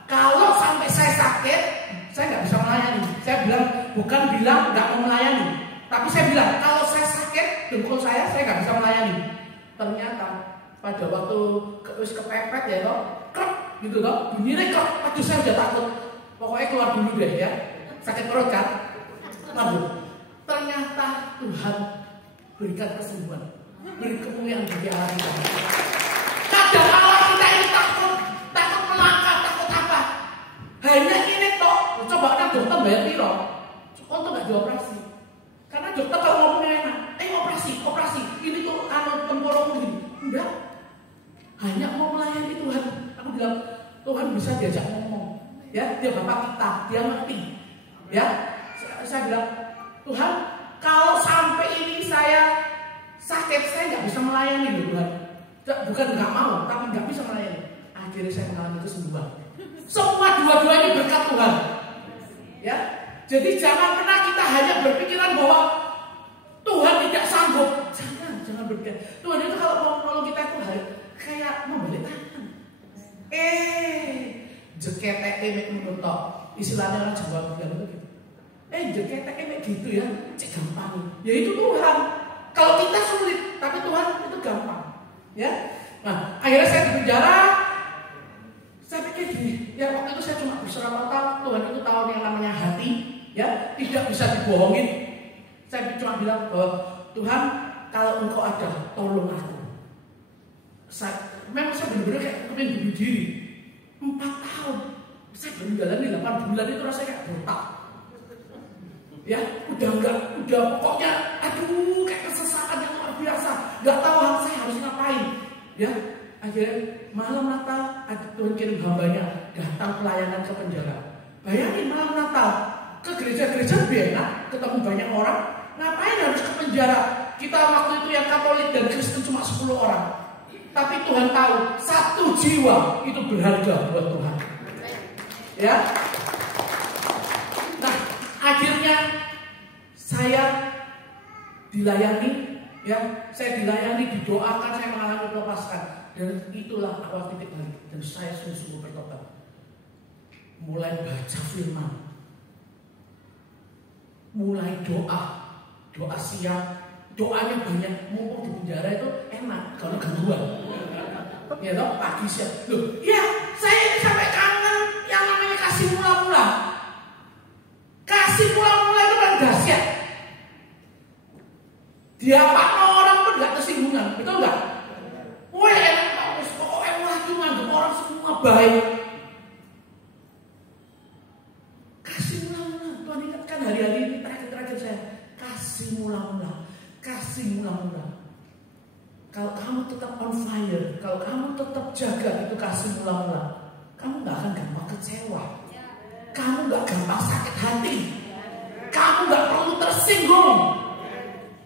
kalau sampai saya sakit, saya nggak bisa melayani. Saya bilang, bukan bilang nggak mau melayani, tapi saya bilang kalau saya sakit, dengkul saya nggak bisa melayani. Ternyata pada waktu kepepet ya toh, krek gitu toh, bunyinya krek. Aduh, saya udah takut. Pokoknya keluar dulu deh ya. Sakit perut kan? Waduh. Ternyata Tuhan berikan kesembuhan, beri kemuliaan bagi Allah kita. Kadang Allah kita ini takut melangkah, takut apa? Hanya ini toh. Coba kan dokter bayar piro untuk nggak dioperasi. Karena dokter kalau ngomongnya enak, operasi, ini tuh tempurung begini. Enggak, hanya mau melayani Tuhan. Aku bilang, Tuhan bisa diajak ngomong, ya dia bapak kita, dia ngerti, ya. Saya bilang, Tuhan, kalau sampai ini saya sakit, saya nggak bisa melayani loh Tuhan. Bukan nggak mau, tapi nggak bisa melayani. Akhirnya saya mengalami kesembuhan. Semua dua-duanya berkat Tuhan. Ya, jadi jangan pernah kita hanya berpikiran bahwa Tuhan tidak sanggup. Jangan berpikir. Tuhan itu kalau mau nolong kita itu kayak membalik tangan. Jeketek emek menurut istilahnya orang Jawa bilang itu gitu. Jeketek emek gitu ya, cek gampang. Ya itu Tuhan. Kalau kita sulit, tapi Tuhan itu gampang. Ya. Nah, akhirnya saya di penjara. Saya pikir gini, ya waktu itu saya cuma berserah total. Tuhan itu tahu yang namanya hati, ya tidak bisa dibohongin. Saya cuma bilang bahwa Tuhan, kalau Engkau ada, tolong aku. Memang saya benar-benar kayak pengen bunuh diri. 4 tahun, saya baru jalani 8 bulan itu rasanya kayak brutal. Ya, udah pokoknya, aduh, kayak kesesakan yang luar biasa. Gak tahu saya harus ngapain. Ya, akhirnya malam Natal Tuhan kirim hambanya datang pelayanan ke penjara. Bayangin malam Natal ke gereja-gereja enak, ketemu banyak orang. Ngapain harus ke penjara? Kita waktu itu yang Katolik dan Kristen cuma 10 orang. Tapi Tuhan tahu 1 jiwa itu berharga buat Tuhan. Ya. Nah, akhirnya saya dilayani, ya, saya dilayani, didoakan, saya mengalami melepaskan. Dan itulah awal titik balik. Dan saya sungguh-sungguh bertobat. Mulai baca firman, mulai doa siang, doanya banyak. Mumpung di penjara itu enak, kalau gangguan. Ya toh, pagi siang. Loh, ya saya ini sampai kangen yang namanya kasih mula-mula. Kasih mula-mula itu kan dahsyat. Diapa orang pun gak kesinggungan, betul gak? Wah enak banget, pokoknya wah cuma orang semua baik. Kasih mula-mula, Tuhan ingatkan hari-hari ini terakhir saya. Kasih mula-mula, kasih mula-mula. Kalau kamu tetap on fire, kalau kamu tetap jaga itu kasih mula-mula, kamu gak akan gampang kecewa. Kamu gak gampang sakit hati. Kamu gak perlu tersinggung.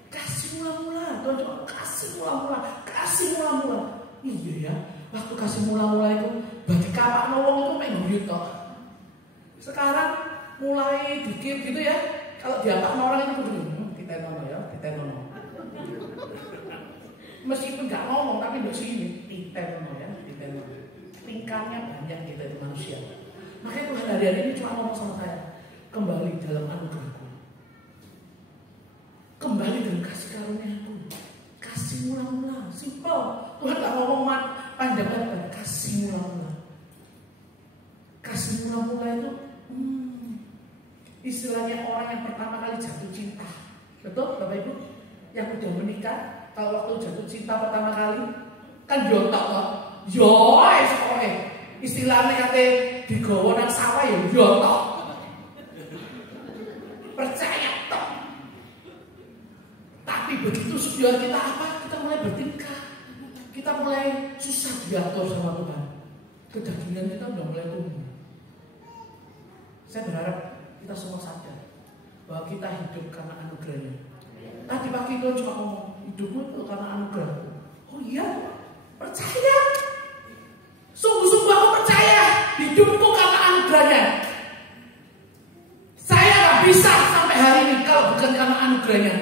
Kasih mula-mula, Tuhan cuma kasih mula-mula, kasih mula-mula. Iya ya, waktu kasih mula-mula itu bagi kapak nolong itu mengguyut toh. Sekarang mulai dikit gitu ya. Kalau diangkat orang itu begini, kita nono ya, kita nono. Meskipun nggak ngomong tapi di sini kita nono ya, kita nono. Tingkahnya banyak kita itu manusia. Makanya Tuhan hari-hari ini cuma ngomong sama saya, kembali dalam anugerahku, kembali dalam kasih karunia-Ku, kasih mula-mula, simple. Tuhan nggak ngomong panjang lebar, kasih mula-mula. Kasih mula-mula itu istilahnya orang yang pertama kali jatuh cinta. Betul Bapak Ibu? Yang udah menikah, kalau waktu jatuh cinta pertama kali kan jontok toh. Yo, istilahnya kate digawa nang sawah ya jontok. Percaya toh. Tapi begitu sudah kita apa? Kita mulai bertingkah. kita mulai susah diatur sama Tuhan. Kedagingan kita udah mulai tumbuh. Saya berharap kita semua sadar bahwa kita hidup karena anugerahnya. Tadi pagi Tuhan cuma ngomong, hidupmu itu karena anugerah. Oh iya, percaya. Sungguh-sungguh aku percaya hidupku karena anugerahnya. Saya gak bisa sampai hari ini kalau bukan karena anugerahnya.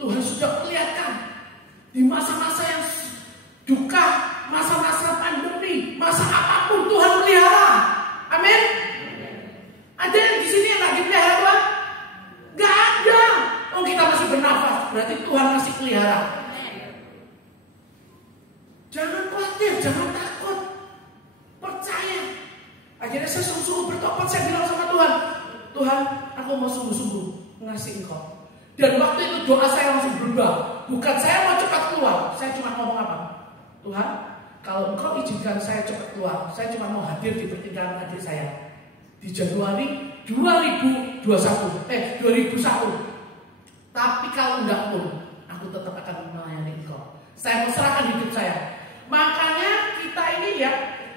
Tuhan sudah perlihatkan di masa-masa yang duka, masa-masa pandemi, masa apapun Tuhan pelihara. Amin. Ada yang di sini yang lagi pelihara Tuhan? Gak ada. Oh, kita masih bernafas, berarti Tuhan masih pelihara. Jangan khawatir, jangan takut, percaya. Akhirnya saya sungguh-sungguh bertobat, saya bilang sama Tuhan, Tuhan, aku mau sungguh-sungguh ngasih Engkau. Dan waktu itu doa saya langsung berubah. Bukan saya mau cepat keluar, saya cuma ngomong apa? Tuhan, kalau Engkau izinkan saya cepat keluar, saya cuma mau hadir di pernikahan adik saya di Januari 2001. Tapi kalau enggak pun, aku tetap akan melayani Engkau. Saya mau serahkan hidup saya. Makanya kita ini ya,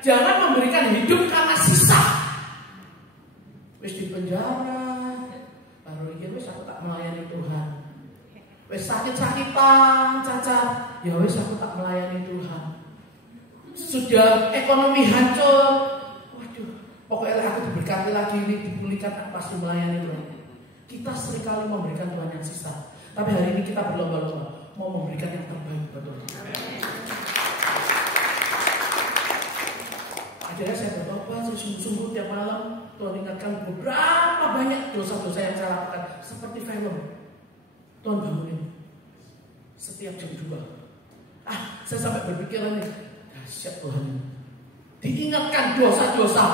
jangan memberikan hidup karena sisa. Wis di penjara, baru iki wis aku tak melayani Tuhan. Wis sakit-sakitan, cacat, ya wis aku tak melayani Tuhan. Sudah ekonomi hancur, waduh, pokoknya aku diberkati lagi ini, dipulihkan, aku pasti melayani Tuhan. Kita seringkali memberikan Tuhan yang sisa, tapi hari ini kita berlomba-lomba mau memberikan yang terbaik buat Tuhan. Akhirnya saya bertobat, saya sungguh-sungguh tiap malam Tuhan ingatkan beberapa banyak dosa-dosa yang saya lakukan, seperti film. Tuhan bangunin setiap jam 2. Saya sampai berpikiran nih, dahsyat Tuhan. Diingatkan dosa-dosa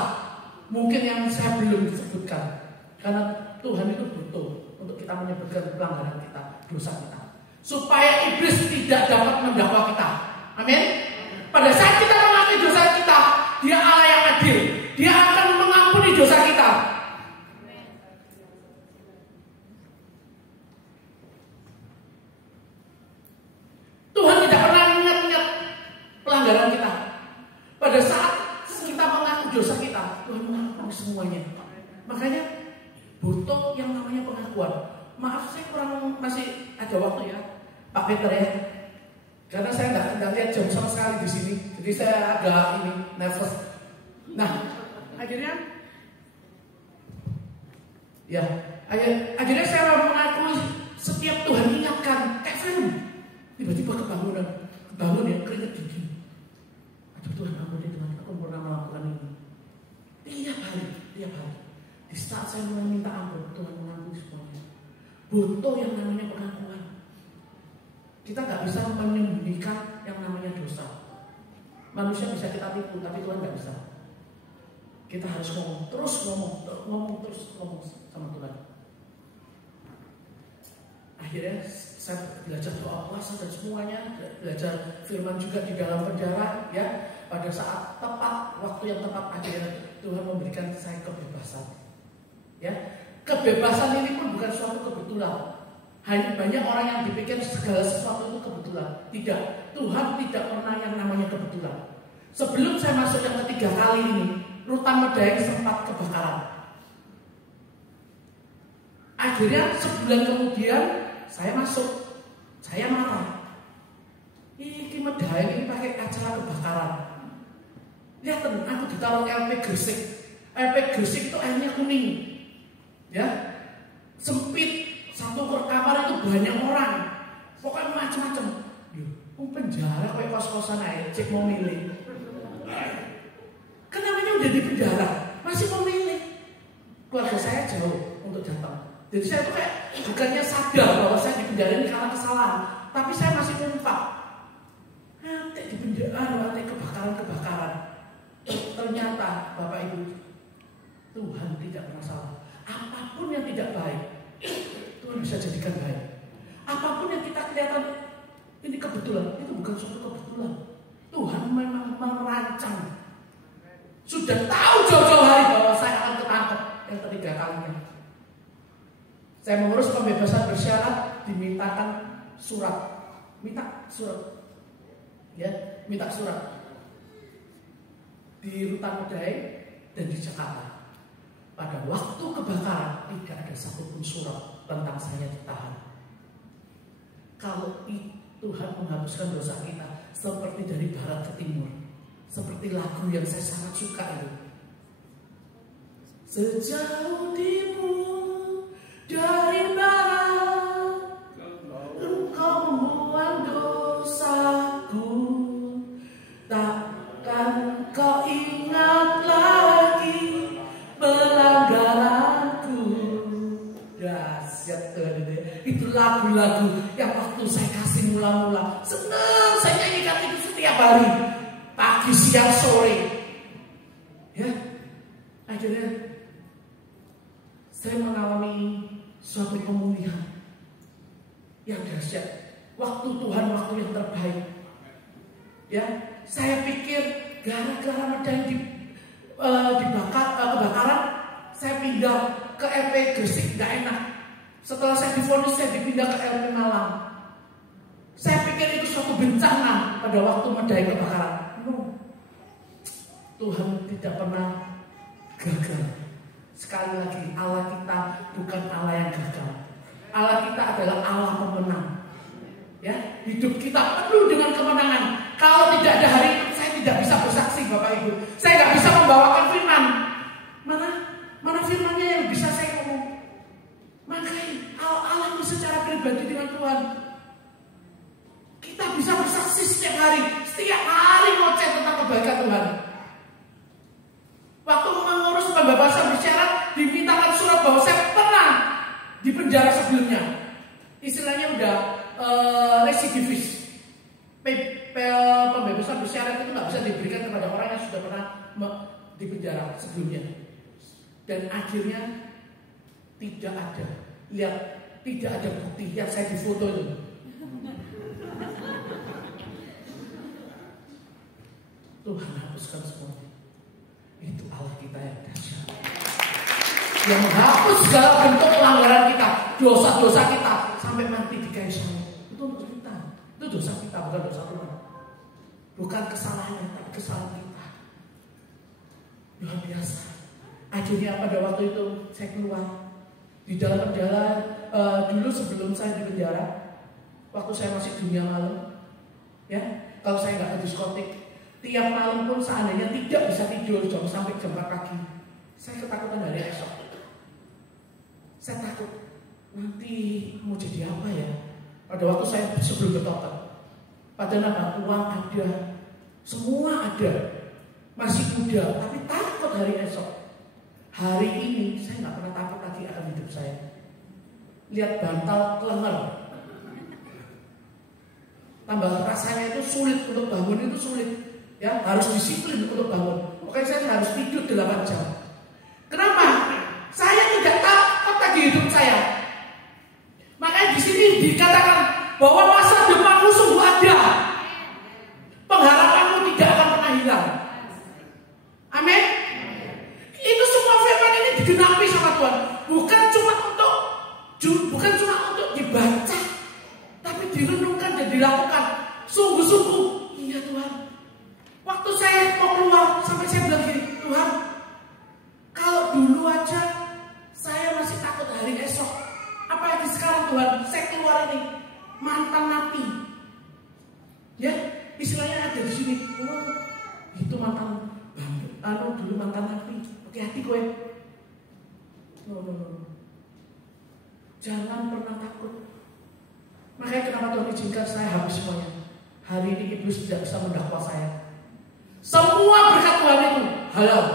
mungkin yang saya belum disebutkan, karena Tuhan itu butuh untuk kita menyebutkan pelanggaran kita, dosa kita, supaya iblis tidak dapat mendakwa kita. Amin. Pada saat kita mengakui dosa kita, Dia Allah yang adil. Dia akan mengampuni dosa kita. Tuhan tidak pernah ingat-ingat pelanggaran kita. Pada saat kita mengaku dosa kita, Tuhan mengampuni semuanya. Makanya butuh yang namanya pengakuan. Maaf, saya kurang masih ada waktu ya, Pak Peter ya. Karena saya nggak lihat jam sama sekali di sini, jadi saya agak nervous. Nah, akhirnya saya mengakui setiap Tuhan ingatkan, Kevin, tiba-tiba bangun ya, keringet dingin. Aduh Tuhan, ampuni Tuhan, aku pernah melakukan ini. Tiap hari. Di saat saya mulai minta ampun, Tuhan mengampuni semuanya. Butuh yang namanya pengakuan. Kita nggak bisa menyembunyikan yang namanya dosa. Manusia bisa kita tipu, tapi Tuhan nggak bisa. Kita harus ngomong terus sama Tuhan. Akhirnya saya belajar doa puasa dan semuanya, belajar firman juga di dalam penjara ya. Pada saat tepat, waktu yang tepat, akhirnya Tuhan memberikan saya kebebasan. Ya, kebebasan ini pun bukan suatu kebetulan. Hanya banyak orang yang dipikir segala sesuatu itu kebetulan. Tidak, Tuhan tidak pernah yang namanya kebetulan. Sebelum saya masuk yang ketiga kali ini, Rutan Medaeng sempat kebakaran. Akhirnya sebulan kemudian saya masuk, saya marah. Ini Medaeng ini pakai acara kebakaran. Lihat aku ditaruh LP Gresik. LP Gresik itu airnya kuning, ya, sempit. Satu kamar itu banyak orang, pokoknya macam-macam. Penjara kayak kos-kosan aja, cek mau milih. Kenapa udah di penjara, masih memilih? Keluarga saya jauh untuk datang. Jadi saya tuh kayak bukannya sadar bahwa saya di penjara ini karena kesalahan, tapi saya masih numpak. Nanti di penjara, nanti kebakaran. Ternyata Bapak Ibu, Tuhan tidak pernah salah. Apapun yang tidak baik, Tuhan bisa jadikan baik. Apapun yang kita kelihatan ini kebetulan, itu bukan suatu kebetulan. Tuhan memang merancang. Sudah tahu jauh-jauh hari bahwa saya akan ketangkep yang ketiga kalinya. Saya mengurus pembebasan bersyarat, dimintakan surat. Minta surat. minta surat di Rutan Medaeng dan di Jakarta. Pada waktu kebakaran tidak ada satupun surat tentang saya ditahan. Kalau Tuhan menghapuskan dosa kita seperti dari barat ke timur, seperti lagu yang saya sangat suka itu. Sejauh timur dari barat, Engkau membuang dosaku, takkan kau ingat lagi pelanggaranku. Dahsyat Tuhan itu lagu-lagu yang waktu saya kasih mula-mula senang saya nyanyikan itu setiap hari, pagi, siang, sore. Ya, akhirnya saya mengalami suatu pemulihan yang dahsyat. Waktu Tuhan, waktu yang terbaik. Ya, saya pikir gara-gara Medaeng dibakar kebakaran, saya pindah ke LP Gresik nggak enak. Setelah saya divonis, saya dipindah ke LP Malang. Saya pikir itu suatu bencana pada waktu Medaeng kebakaran. No. Tuhan tidak pernah gagal. Sekali lagi, Allah kita bukan Allah yang gagal. Allah kita adalah Allah pemenang. Ya, hidup kita penuh dengan kemenangan. Kalau tidak ada hari itu, saya tidak bisa bersaksi, Bapak Ibu. Saya nggak bisa membawakan firman. Mana firmannya yang bisa saya ngomong? Makanya Allah itu secara pribadi dengan Tuhan. Kita bisa bersaksi setiap hari ngoceh tentang kebaikan Tuhan. Waktu mengurus pembebasan bersyarat, dimintakan surat bahwa saya pernah di penjara sebelumnya. Istilahnya udah residivis. Pembebasan bersyarat itu nggak bisa diberikan kepada orang yang sudah pernah di penjara sebelumnya. Dan akhirnya tidak ada, lihat, tidak ada bukti yang saya difoto itu. Tuhan hapuskan semuanya. Itu Allah kita yang dahsyat, yang menghapus segala bentuk pelanggaran kita, dosa-dosa kita sampai mati di kayu salib. Itu untuk kita, itu dosa kita, bukan dosa Tuhan. Bukan kesalahannya, tapi kesalahan kita. Luar biasa. Akhirnya pada waktu itu saya keluar di dalam penjara. Dulu sebelum saya di penjara, waktu saya masih dunia malam, ya, kalau saya nggak ke diskotik, tiap malam pun seandainya tidak bisa tidur sampai jam 4 pagi, saya ketakutan hari esok. Saya takut nanti mau jadi apa ya. Pada waktu saya sebelum bertobat, padahal apa, uang ada, semua ada, masih muda, tapi takut hari esok. Hari ini saya nggak pernah takut lagi akan hidup saya. Lihat bantal klenger, tambah rasanya itu sulit untuk bangun, itu sulit. Ya, harus disiplin untuk bangun. Makanya saya harus tidur 8 jam. Kenapa? Saya tidak takut lagi hidup saya. Makanya di sini dikatakan bahwa masa depanmu sungguh ada. Pengharapanmu tidak akan pernah hilang. Amin. Itu semua firman ini digenapi sama Tuhan. Bukan cuma untuk dibaca, tapi direnungkan dan dilakukan. Sungguh-sungguh, iya Tuhan. Waktu saya mau keluar, sampai saya bilang gini, Tuhan, kalau dulu aja saya masih takut hari esok, apalagi sekarang Tuhan, saya keluar ini mantan napi. Ya, istilahnya ada di sini. Oh, itu mantan dulu mantan napi. Hati-hati gue. No. Jangan pernah takut. Makanya kenapa Tuhan izinkan saya habis semuanya. Hari ini iblis tidak bisa mendakwa saya. Semua berkat Tuhan itu halal.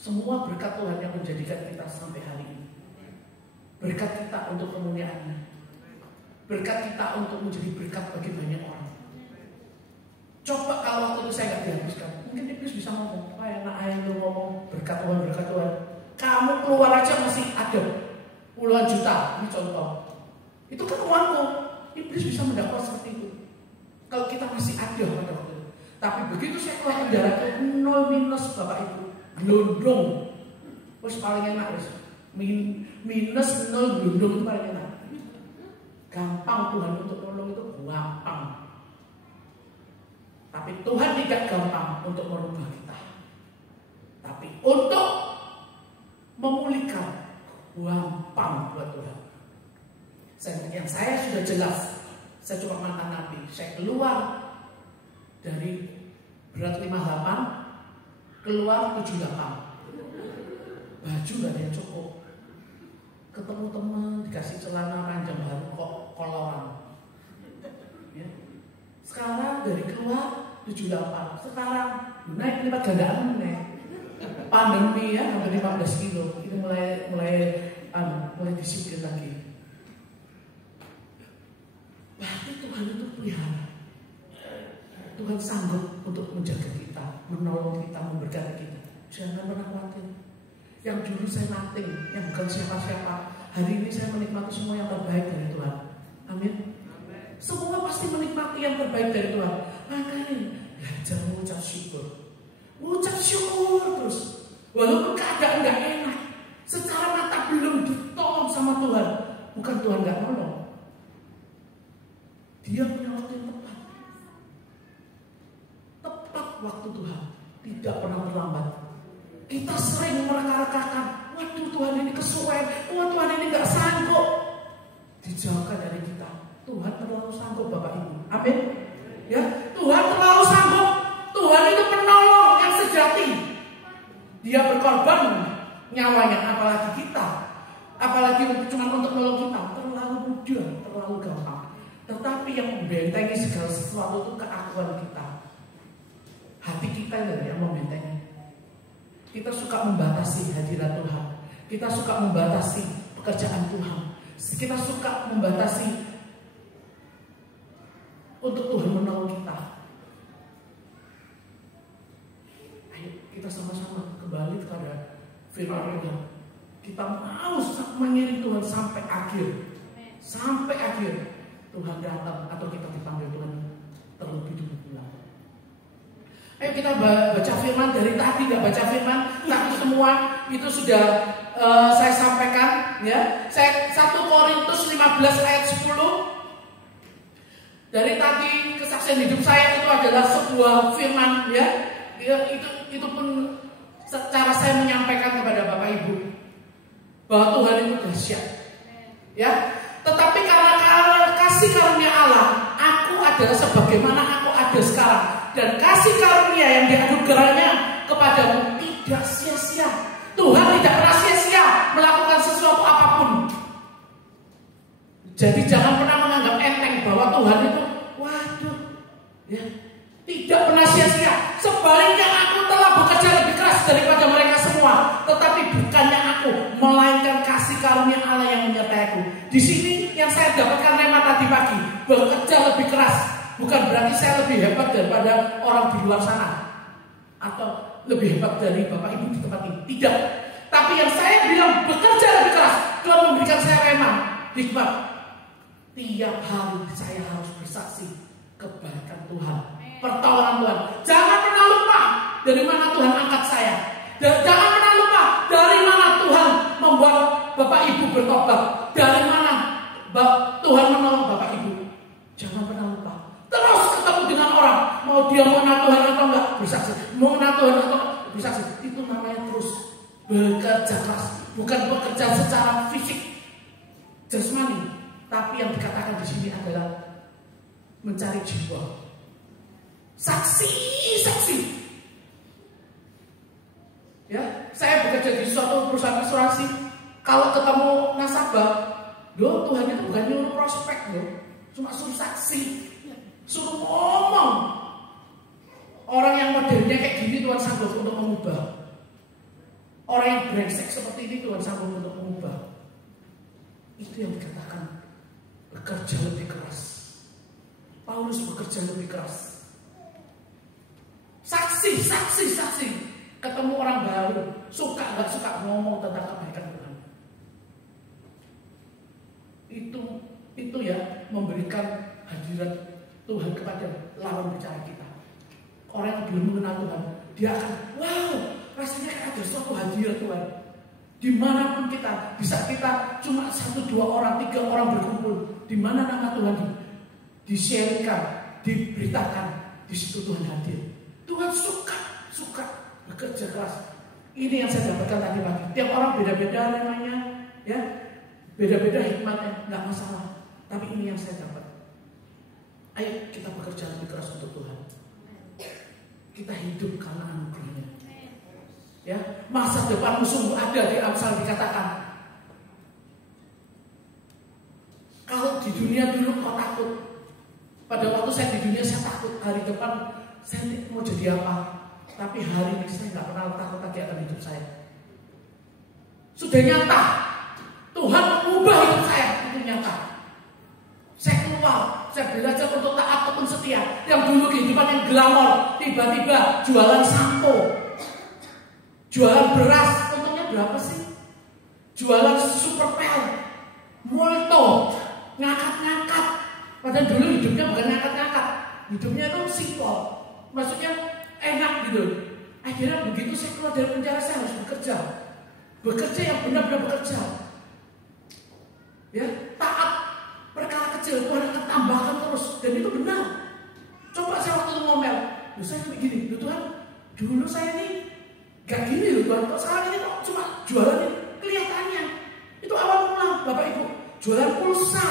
Semua berkat Tuhan yang menjadikan kita sampai hari ini. Berkat kita untuk kemuliaan-Nya. Berkat kita untuk menjadi berkat bagi banyak orang. Coba kalau waktu itu saya nggak dihabiskan, mungkin iblis bisa ngomong, wah enak aja lu ngomong berkat Tuhan, berkat Tuhan. Kamu keluar aja masih ada puluhan juta, ini contoh. Itu kan uangku. Iblis bisa mendakwa seperti itu. Kalau kita masih ada pada waktu itu. Tapi begitu saya keluar penjara itu 0 minus Bapak Ibu, gelondong. Terus paling enak wis. Minus 0 gelondong itu paling enak. Gampang Tuhan untuk tolong itu gampang. Tuhan tidak gampang untuk merubah kita. Tapi untuk memulihkan gampang buat Tuhan. Yang saya sudah jelas, saya cuma mantan nabi. Saya keluar dari berat 58, keluar 78. Baju gak ada yang cukup. Ketemu teman, dikasih celana panjang baru kok koloran. Ya. Sekarang dari keluar 78, sekarang naik lipat gandaan naik. Pandemi ya, hampir 15 kilo. Itu mulai disiplin lagi. Berarti Tuhan itu pelihara. Tuhan sanggup untuk menjaga kita, menolong kita, memberkati kita. Jangan pernah khawatir. Yang dulu saya nothing, yang bukan siapa-siapa, hari ini saya menikmati semua yang terbaik dari Tuhan. Amin. Semua pasti menikmati yang terbaik dari Tuhan. Makanya belajar mengucap syukur. Mengucap syukur terus. Walaupun keadaan gak enak, secara mata belum ditolong sama Tuhan. Bukan Tuhan gak nolong. Dia punya waktu yang tepat. Tepat waktu Tuhan. Tidak pernah terlambat. Kita sering mereka-rekakan, waduh Tuhan ini kesuwen, wah Tuhan ini gak sanggup. Dijauhkan dari kita. Tuhan terlalu sanggup Bapak Ibu. Amin. Ya, Tuhan terlalu sanggup. Tuhan itu penolong yang sejati. Dia berkorban nyawanya, apalagi kita. Apalagi cuma untuk menolong kita. Terlalu mudah, terlalu gampang. Tetapi yang membentengi segala sesuatu itu keakuan kita. Hati kita yang membentengi. Kita suka membatasi hadirat Tuhan. Kita suka membatasi pekerjaan Tuhan. Kita suka membatasi untuk Tuhan menolong kita. Ayo kita sama-sama kembali kepada firman Tuhan. Kita mau mengiring Tuhan sampai akhir. Sampai akhir Tuhan datang atau kita dipanggil Tuhan terlebih dulu pulang. Ayo kita baca firman. Dari tadi nggak baca firman, tapi semua itu sudah saya sampaikan. Ya, 1 Korintus 15 ayat 10. Dari tadi kesaksian hidup saya itu adalah sebuah firman. Ya, itu pun secara saya menyampaikan kepada Bapak Ibu bahwa Tuhan itu dahsyat. Ya, tetapi karena kasih karunia Allah, aku adalah sebagaimana aku ada sekarang. Dan kasih karunia yang dianugerahnya kepadamu tidak sia-sia. Tuhan tidak pernah sia-sia melakukan sesuatu apapun. Jadi jangan pernah menganggap enteng bahwa Tuhan itu, waduh, ya, tidak pernah sia-sia. Sebaliknya aku telah bekerja lebih keras daripada mereka semua. Tetapi bukannya aku, melainkan kasih karunia Allah yang menyertai aku. Di sini yang saya dapatkan rema tadi pagi, bekerja lebih keras. Bukan berarti saya lebih hebat daripada orang di luar sana, atau lebih hebat dari Bapak Ibu di tempat ini. Tidak. Tapi yang saya bilang bekerja lebih keras, Tuhan memberikan saya rema, hikmat. Tiap hari saya harus bersaksi kebaikan Tuhan, pertolongan Tuhan. Jangan pernah lupa dari mana Tuhan angkat saya. Dan jangan pernah lupa dari mana Tuhan membuat Bapak Ibu bertobat. Dari mana Tuhan menolong Bapak Ibu. Jangan pernah lupa. Terus ketemu dengan orang, mau dia mengenal Tuhan atau enggak, bersaksi. Mau mengenal Tuhan atau bersaksi. Itu namanya terus bekerja keras. Bukan bekerja secara fisik, jasmani. Tapi yang dikatakan di sini adalah mencari jiwa. Saksi. Ya, saya bekerja di suatu perusahaan asuransi. Kalau ketemu nasabah, Tuhan itu bukan nyuruh prospek, cuma suruh saksi. Suruh ngomong. Orang yang modelnya kayak gini Tuhan sanggup untuk mengubah. Orang yang brengsek seperti ini Tuhan sanggup untuk mengubah. Itu yang dikatakan bekerja lebih keras. Paulus bekerja lebih keras. Saksi. Ketemu orang baru, suka nggak suka ngomong tentang kebaikan Tuhan. Itu ya memberikan hadirat Tuhan kepada lawan bicara kita. Orang yang belum mengenal Tuhan, dia akan, wow, rasanya kayak ada suatu hadirat Tuhan. Dimanapun kita, bisa kita cuma 1, 2 orang, 3 orang berkumpul, di mana nama Tuhan di-sharekan, diberitakan, di situ Tuhan hadir. Tuhan suka bekerja keras. Ini yang saya dapatkan tadi pagi. Tiap orang beda-beda namanya, ya, beda-beda hikmatnya, nggak masalah. Tapi ini yang saya dapat. Ayo kita bekerja lebih keras untuk Tuhan. Kita hidup karena anugerahnya. Ya, masa depanmu sungguh ada di Amsal dikatakan. Kalau di dunia dulu kau takut. Pada waktu saya di dunia saya takut hari depan saya mau jadi apa. Tapi hari ini saya nggak pernah takut lagi akan hidup saya. Sudah nyata. Tuhan mengubah hidup saya, itu nyata. Saya keluar, saya belajar untuk taat ataupun setia. Yang dulu kehidupan yang glamor, tiba-tiba jualan sampo, jualan beras, untungnya berapa sih? Jualan superpel, molto, ngangkat-ngangkat. Padahal dulu hidupnya bukan ngangkat-ngangkat, hidupnya itu simpel. Maksudnya enak gitu. Akhirnya begitu saya keluar dari penjara saya harus bekerja. Bekerja yang benar-benar bekerja. Ya, taat perkara kecil Tuhan akan tambahkan terus. Dan itu benar. Coba saya waktu itu ngomel, saya begini, Tuhan, dulu saya ini gak gini loh Tuhan. Kok sekarang ini kok cuma jualan ini kelihatannya. Itu awal mula Bapak Ibu, jualan pulsa,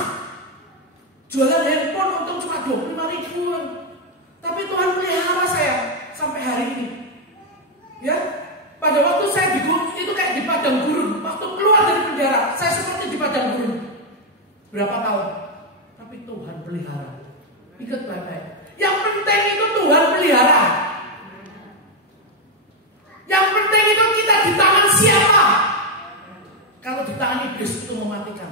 jualan handphone untung cuma 25.000-an. Tapi Tuhan pelihara saya sampai hari ini. Ya, pada waktu saya di itu kayak di padang gurun. Waktu keluar dari penjara, saya seperti di padang gurun. Berapa tahun? Tapi Tuhan pelihara. Ingat baik-baik. Yang penting itu Tuhan pelihara. Yang penting itu kita di tangan siapa? Kalau di tangan iblis itu mematikan.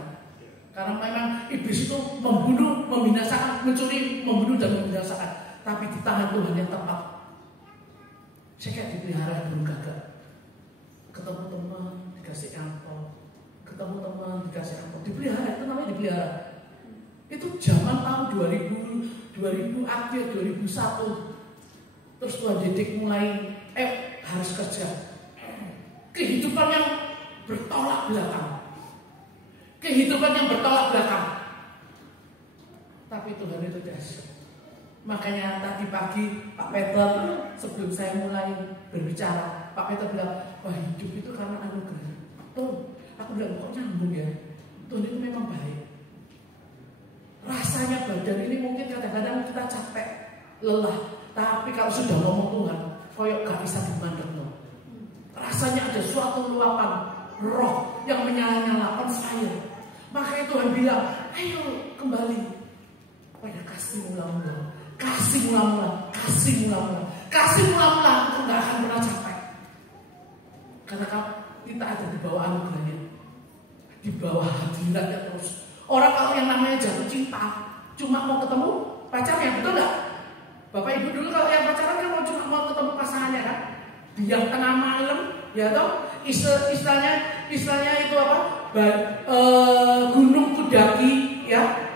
Karena memang iblis itu membunuh, membinasakan, mencuri, membunuh dan membinasakan. Tapi di tangan Tuhan yang tepat. Saya kayak dipelihara burung gagak. Ketemu teman, dikasih angpau. Ketemu teman, dikasih angpau. Dipelihara, itu namanya dipelihara. Itu zaman tahun 2000 akhir 2001. Terus Tuhan didik mulai harus kerja. Kehidupan yang bertolak belakang. Kehidupan yang bertolak belakang. Tapi Tuhan itu dahsyat. Makanya tadi pagi Pak Peter sebelum saya mulai berbicara, Pak Peter bilang, wah hidup itu karena anugerah. Tuh, aku bilang kok nyambung ya. Tuhan itu memang baik. Rasanya badan ini mungkin kadang-kadang kita capek, lelah. Tapi kalau sudah ngomong Tuhan, koyok gak bisa dimandang loh. Rasanya ada suatu luapan roh yang menyala-nyala, on fire. Makanya Tuhan bilang, ayo kembali pada kasih mula-mula. Kasih mula-mula, kasih mula-mula, kasih mula-mula, itu gak akan pernah capek. Karena kita ada di bawah anugerahnya, di bawah hadiratnya terus. Orang kalau yang namanya jatuh cinta, cuma mau ketemu pacarnya, betul gak? Bapak Ibu dulu kalau yang pacaran kan cuma mau ketemu pasangannya kan? Yang tengah malam, ya toh, istilahnya itu apa? Gunung kudaki, ya,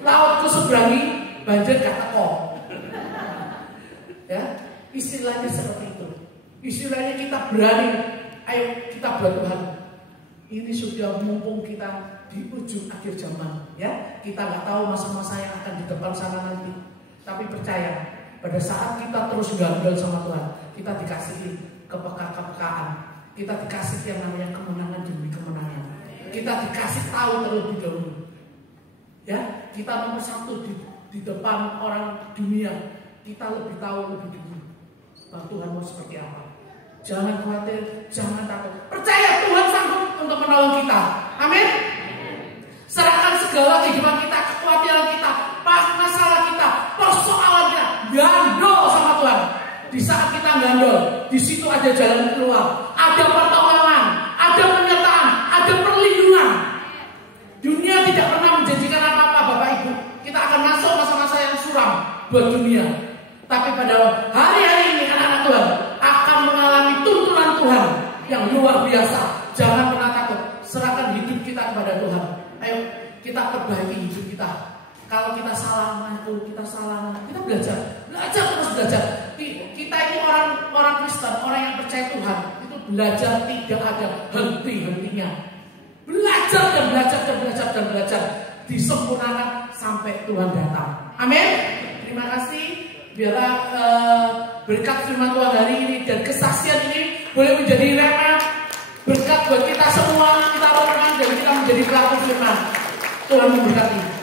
laut kuseberangi. Banjir gak teko. Ya, istilahnya seperti itu. Istilahnya kita berani, ayo kita buat Tuhan. Ini sudah mumpung kita di ujung akhir zaman, ya. Kita nggak tahu masa-masa yang akan di depan sana nanti. Tapi percaya, pada saat kita terus gagal sama Tuhan, kita dikasih kepekaan, kita dikasih yang namanya kemenangan demi kemenangan. Kita dikasih tahu terlebih dahulu. Ya, kita nomor satu di depan orang dunia, kita lebih tahu lebih dulu bahwa Tuhan mau seperti apa. Jangan khawatir, jangan takut. Percaya Tuhan sanggup untuk menolong kita. Amin. Serahkan segala kehidupan kita, kekhawatiran kita, masalah kita, persoalan kita, gandol sama Tuhan. Di saat kita gandol, di situ ada jalan keluar, ada pertolongan, ada penyertaan, ada perlindungan. Dunia tidak pernah menjanjikan apa-apa, Bapak Ibu. Kita akan masuk masa-masa yang suram buat dunia. Tapi pada hari-hari ini anak-anak Tuhan akan mengalami tuntunan Tuhan yang luar biasa. Jangan pernah takut. Serahkan hidup kita kepada Tuhan. Ayo kita perbaiki hidup kita. Kalau kita salah ngaku, kita salah, kita belajar terus belajar. Kita ini orang Kristen, orang yang percaya Tuhan, itu belajar tidak ada henti-hentinya. Belajar dan belajar dan belajar dan belajar, disempurnakan sampai Tuhan datang. Amin. terima kasih. Biarlah berkat firman Tuhan hari ini dan kesaksian ini boleh menjadi rema berkat buat kita semua. Kita orang dan kita menjadi pelaku firman. Tuhan memberkati.